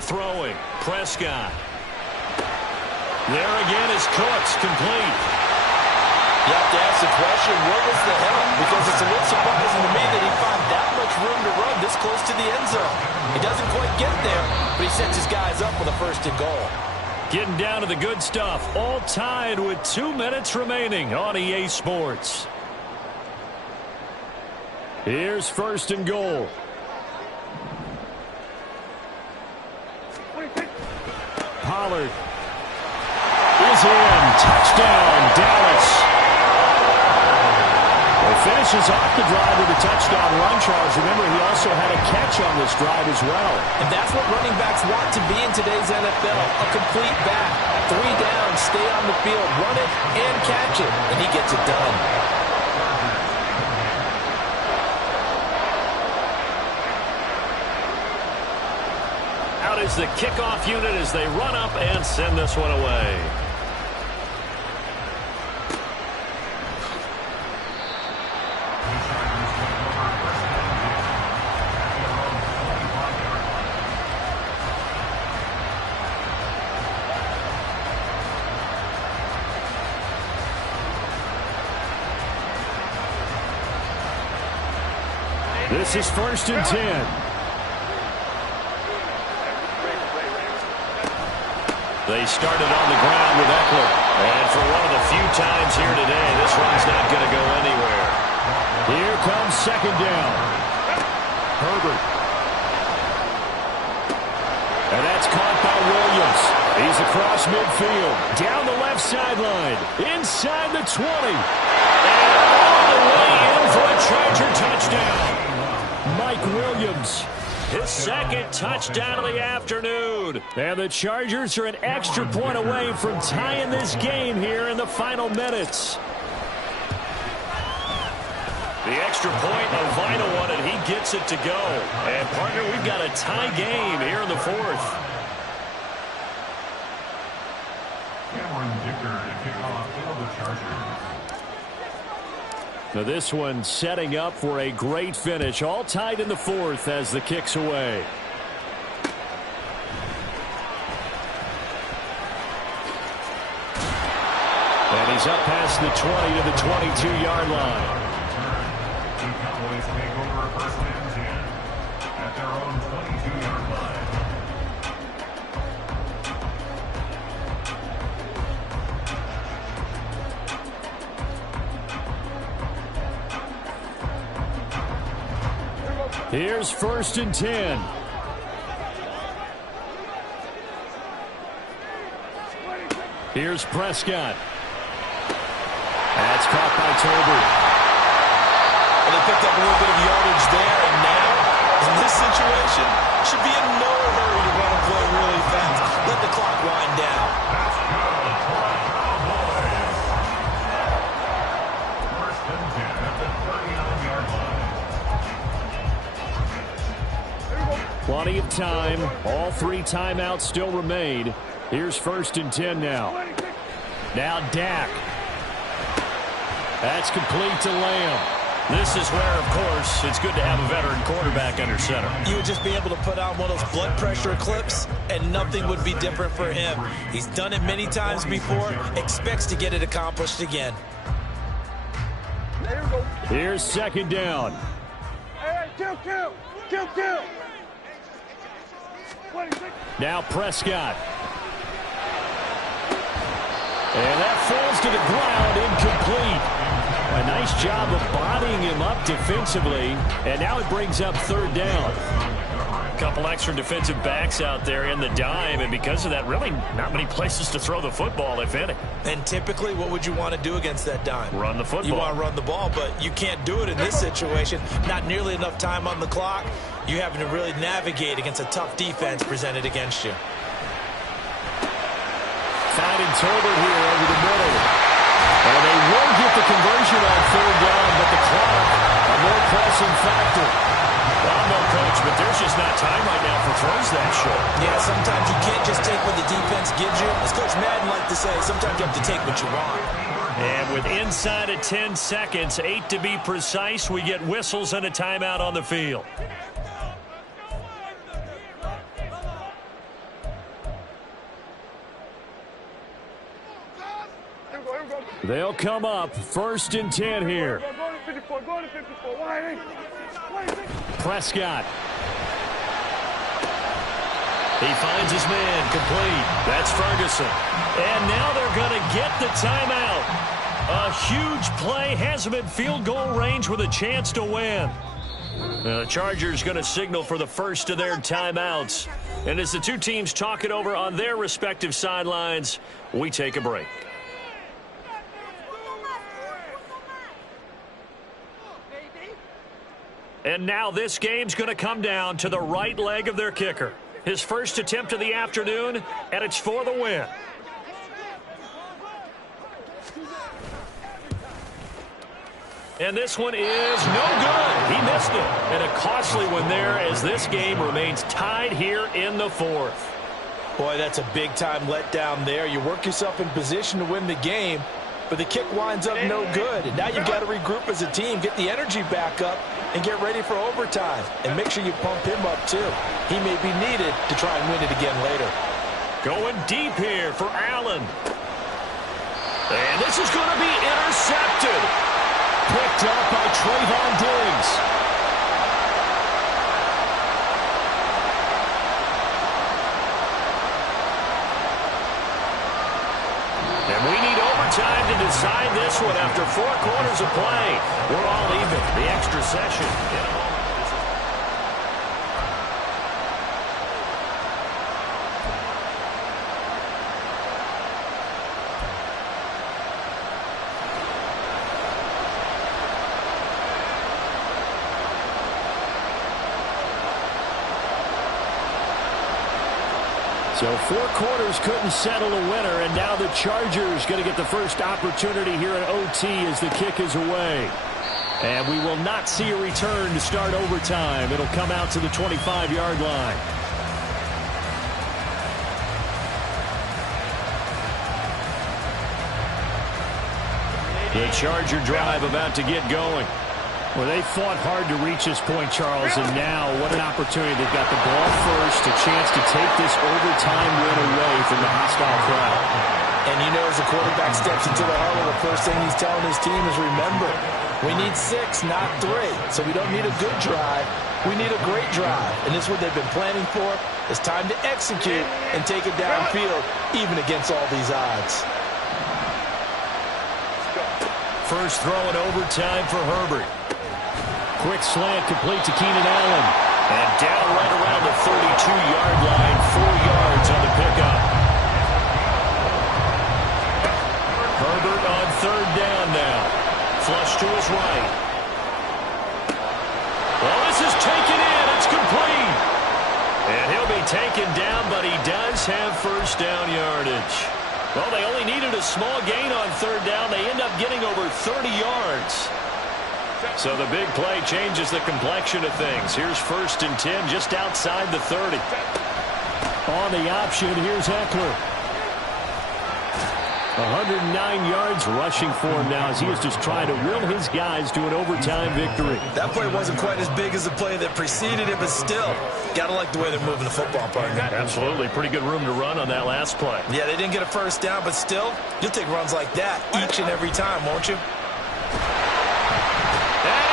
Throwing, Prescott. There again is Cooks, complete. You have to ask the question, where was the help? Because it's a little surprising to me that he found that much room to run this close to the end zone. He doesn't quite get there, but he sets his guys up with a 1st and goal. Getting down to the good stuff. All tied with 2 minutes remaining on EA Sports. Here's 1st and goal. Pollard is in. Touchdown, Dallas. He finishes off the drive with a touchdown run, Charles. Remember, he also had a catch on this drive as well. And that's what running backs want to be in today's NFL. A complete back. 3 downs, stay on the field, run it, and catch it. And he gets it done. Out is the kickoff unit as they run up and send this one away. This is 1st and 10. They started on the ground with Eckler. And for one of the few times here today, this run's not going to go anywhere. Here comes 2nd down. Herbert. And that's caught by Williams. He's across midfield. Down the left sideline. Inside the 20. And all the way in for a Charger touchdown. Mike Williams. His 2nd touchdown of the afternoon. And the Chargers are an extra point away from tying this game here in the final minutes. The extra point, a vital one, and he gets it to go. And, partner, we've got a tie game here in the 4th. Cameron Dicker to kick off for the Chargers. Now this one setting up for a great finish. All tied in the 4th as the kick's away. And he's up past the 20 to the 22-yard line. The Cowboys take over first and 10 at their own 22-yard line. Here's first and 10. Here's Prescott. That's caught by Tolbert. And they picked up a little bit of yardage there, and now, in this situation, should be in no hurry to run a play really fast. Let the clock wind down. That's good for the Cowboys. First and 10 at the 39-yard line. Plenty of time. All 3 timeouts still remain. Here's first and 10 now. Now Dak. That's complete to Lamb. This is where, of course, it's good to have a veteran quarterback under center. You would just be able to put on one of those blood pressure clips, and nothing would be different for him. He's done it many times before, expects to get it accomplished again. Here's second down. Hey, kill. Now Prescott. And that falls to the ground, incomplete. A nice job of bodying him up defensively, and now it brings up third down. A couple extra defensive backs out there in the dime, and because of that, really not many places to throw the football, if any. And typically, what would you want to do against that dime? Run the football. You want to run the ball, but you can't do it in this situation. Not nearly enough time on the clock. You're having to really navigate against a tough defense presented against you. Finding Tolbert here over the middle. And they will get the conversion on third down, but the clock, a more pressing factor. Well, no, Coach, but there's just not time right now for throws that short. Yeah, sometimes you can't just take what the defense gives you. As Coach Madden liked to say, sometimes you have to take what you want. And with inside of 10 seconds, 8 to be precise, we get whistles and a timeout on the field. They'll come up first and 10 here. Go to 54. Why? Prescott. He finds his man complete. That's Ferguson. And now they're going to get the timeout. A huge play has him in field goal range with a chance to win. The Chargers going to signal for the first of their timeouts. And as the two teams talk it over on their respective sidelines, we take a break. And now this game's going to come down to the right leg of their kicker. His first attempt of the afternoon, and it's for the win. And this one is no good. He missed it. And a costly one there as this game remains tied here in the fourth. Boy, that's a big-time letdown there. You work yourself in position to win the game, but the kick winds up no good. And now you've got to regroup as a team, get the energy back up, and get ready for overtime. And make sure you pump him up, too. He may be needed to try and win it again later. Going deep here for Allen. And this is going to be intercepted. Picked up by Trayvon Diggs. And we need overtime to decide this one after 4 quarters of play. We're all even. The extra session. So 4 quarters couldn't settle a winner, and now the Chargers going to get the first opportunity here at OT as the kick is away. And we will not see a return to start overtime. It'll come out to the 25-yard line. The Charger drive about to get going. Well, they fought hard to reach this point, Charles, and now what an opportunity. They've got the ball first, a chance to take this overtime win away from the hostile crowd. And you know, as the quarterback steps into the huddle, the first thing he's telling his team is, remember, we need 6, not 3. So we don't need a good drive. We need a great drive. And this is what they've been planning for. It's time to execute and take it downfield, even against all these odds. First throw in overtime for Herbert. Quick slant complete to Keenan Allen. And down right around the 32-yard line, 4 yards on the pickup. Herbert on third down now. Flush to his right. Well, this is taken in. It's complete. And he'll be taken down, but he does have first down yardage. Well, they only needed a small gain on third down. They end up getting over 30 yards. So the big play changes the complexion of things. Here's 1st and 10 just outside the 30. On the option, here's Eckler. 109 yards rushing for him now as he is just trying to will his guys to an overtime victory. That play wasn't quite as big as the play that preceded it, but still, got to like the way they're moving the football, partner. Absolutely. Pretty good room to run on that last play. Yeah, they didn't get a first down, but still, you'll take runs like that each and every time, won't you? And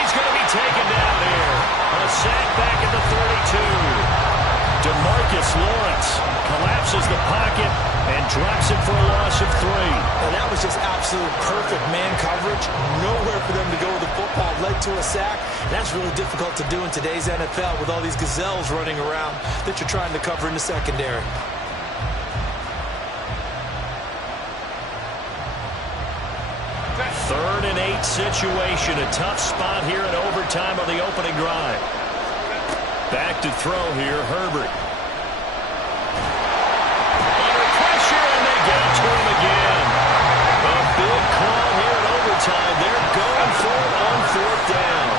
he's going to be taken down here. A sack back at the 32. DeMarcus Lawrence collapses the pocket and drops it for a loss of 3. And that was just absolute perfect man coverage. Nowhere for them to go with the football. Led to a sack. And that's really difficult to do in today's NFL with all these gazelles running around that you're trying to cover in the secondary. Third and 8 situation. A tough spot here in overtime on the opening drive. Back to throw here, Herbert. Under pressure, and they get to him again. A big call here in overtime. They're going for it on 4th down.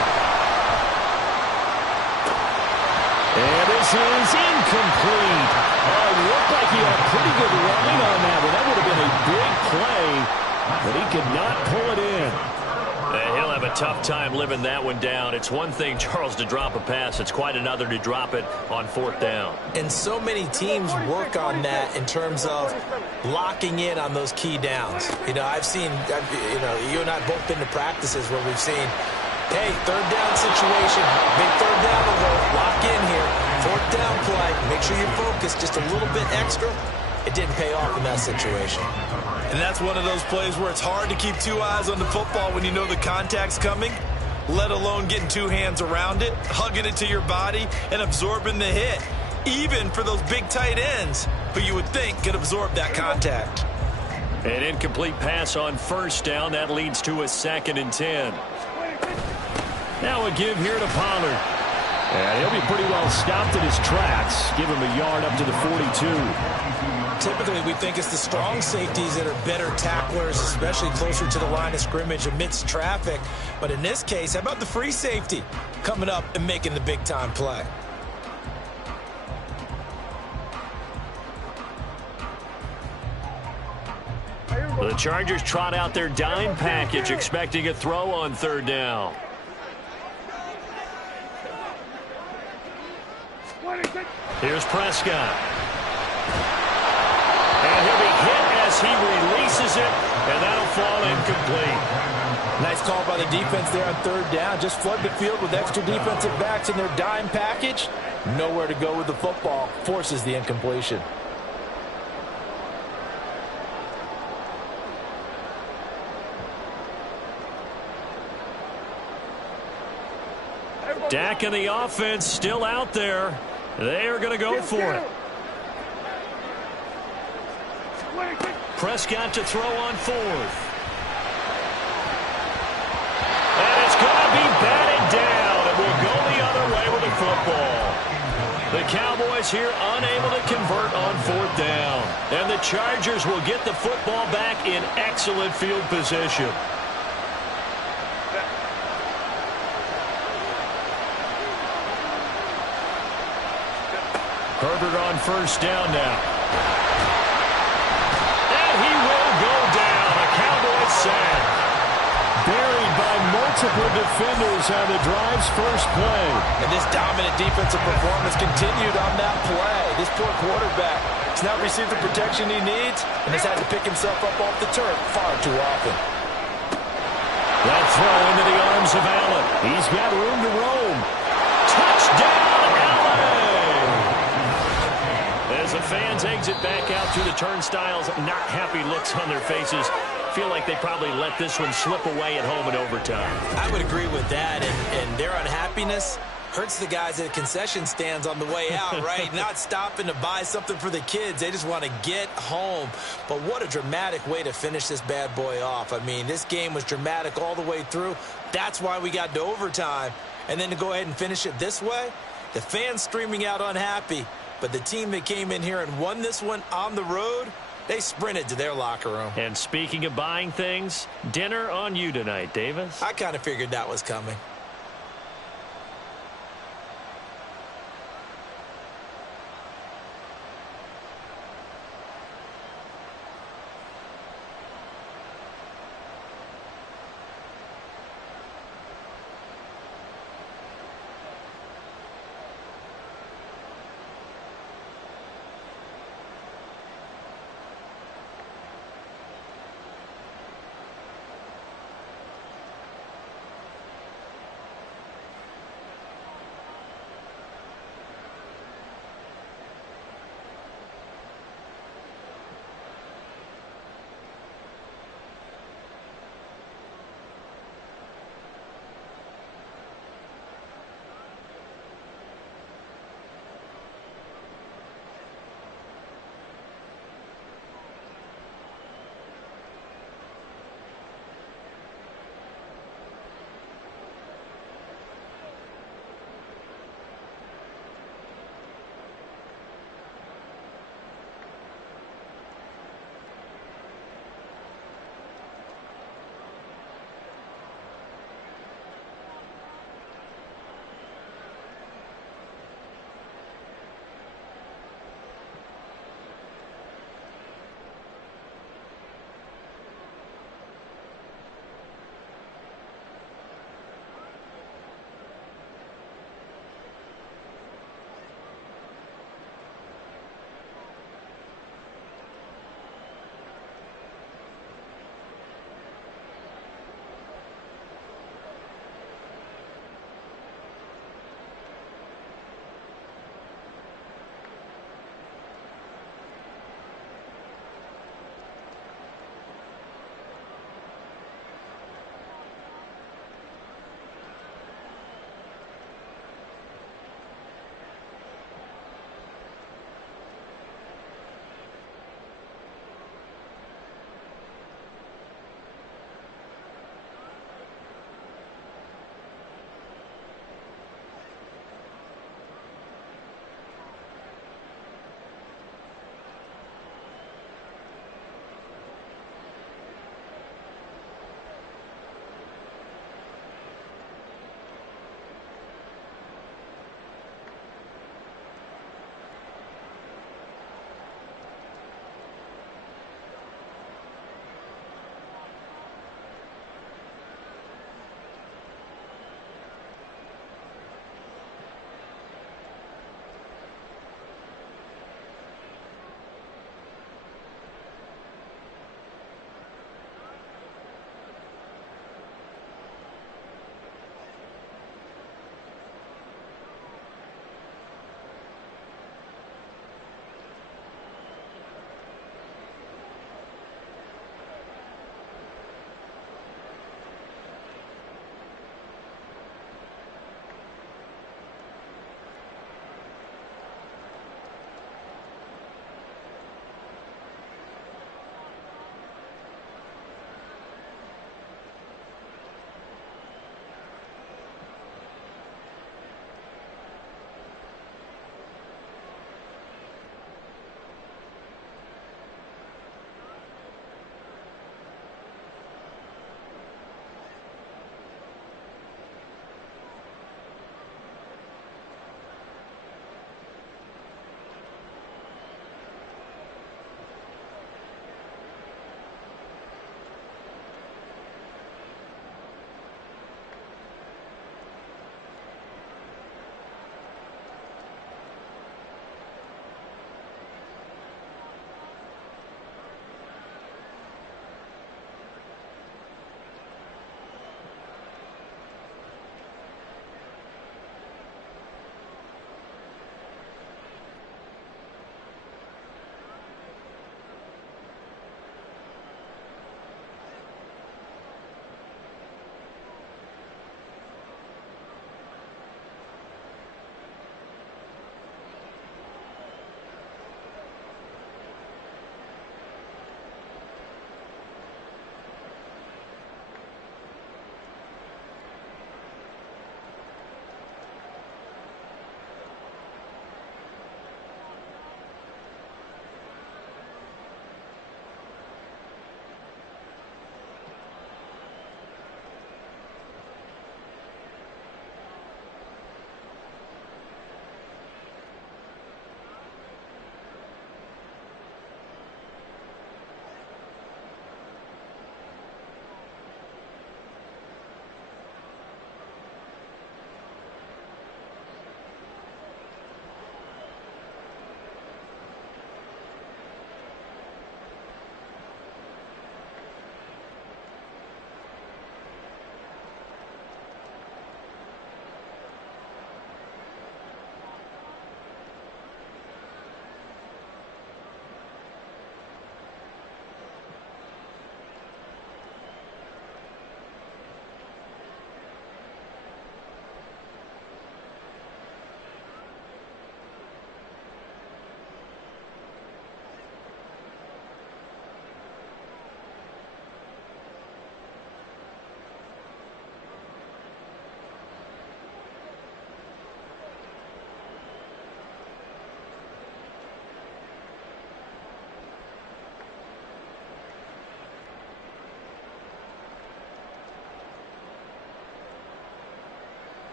And this is incomplete. It looked like he had a pretty good line on that one. That would have been a big play, but he could not pull it in. He'll have a tough time living that one down. It's one thing, Charles, to drop a pass. It's quite another to drop it on 4th down. And so many teams work on that in terms of locking in on those key downs. You know, I've seen, you and I have both been to practices where we've seen, hey, 3rd down situation, big 3rd down alert, lock in here, 4th down play, make sure you're focused just a little bit extra. It didn't pay off in that situation. And that's one of those plays where it's hard to keep 2 eyes on the football when you know the contact's coming, let alone getting 2 hands around it, hugging it to your body, and absorbing the hit, even for those big tight ends who you would think could absorb that contact. An incomplete pass on 1st down. That leads to a 2nd and 10. Now a give here to Pollard. And he'll be pretty well stopped in his tracks. Give him a yard up to the 42. Typically, we think it's the strong safeties that are better tacklers, especially closer to the line of scrimmage amidst traffic. But in this case, how about the free safety coming up and making the big-time play? The Chargers trot out their dime package, expecting a throw on 3rd down. Here's Prescott. And he'll be hit as he releases it, and that'll fall incomplete. Nice call by the defense there on 3rd down. Just flood the field with extra defensive backs in their dime package. Nowhere to go with the football. Forces the incompletion. Dak and the offense still out there. They are going to go for it. Prescott to throw on 4th. And it's going to be batted down. It will go the other way with the football. The Cowboys here unable to convert on 4th down. And the Chargers will get the football back in excellent field position. Herbert on 1st down now. And he will go down. A Cowboys sack. Buried by disciplined defenders on the drive's first play. And this dominant defensive performance continued on that play. This poor quarterback has not received the protection he needs and has had to pick himself up off the turf far too often. That throw into the arms of Allen. He's got room to roam. Touchdown, Allen! As the fans exit back out through the turnstiles, not happy looks on their faces. Feel like they probably let this one slip away at home in overtime. I would agree with that, and their unhappiness hurts the guys at the concession stands on the way out, right? Not stopping to buy something for the kids. They just want to get home. But what a dramatic way to finish this bad boy off. I mean, this game was dramatic all the way through. That's why we got to overtime. And then to go ahead and finish it this way, the fans streaming out unhappy. But the team that came in here and won this one on the road, they sprinted to their locker room. And speaking of buying things, dinner on you tonight, Davis. I kind of figured that was coming.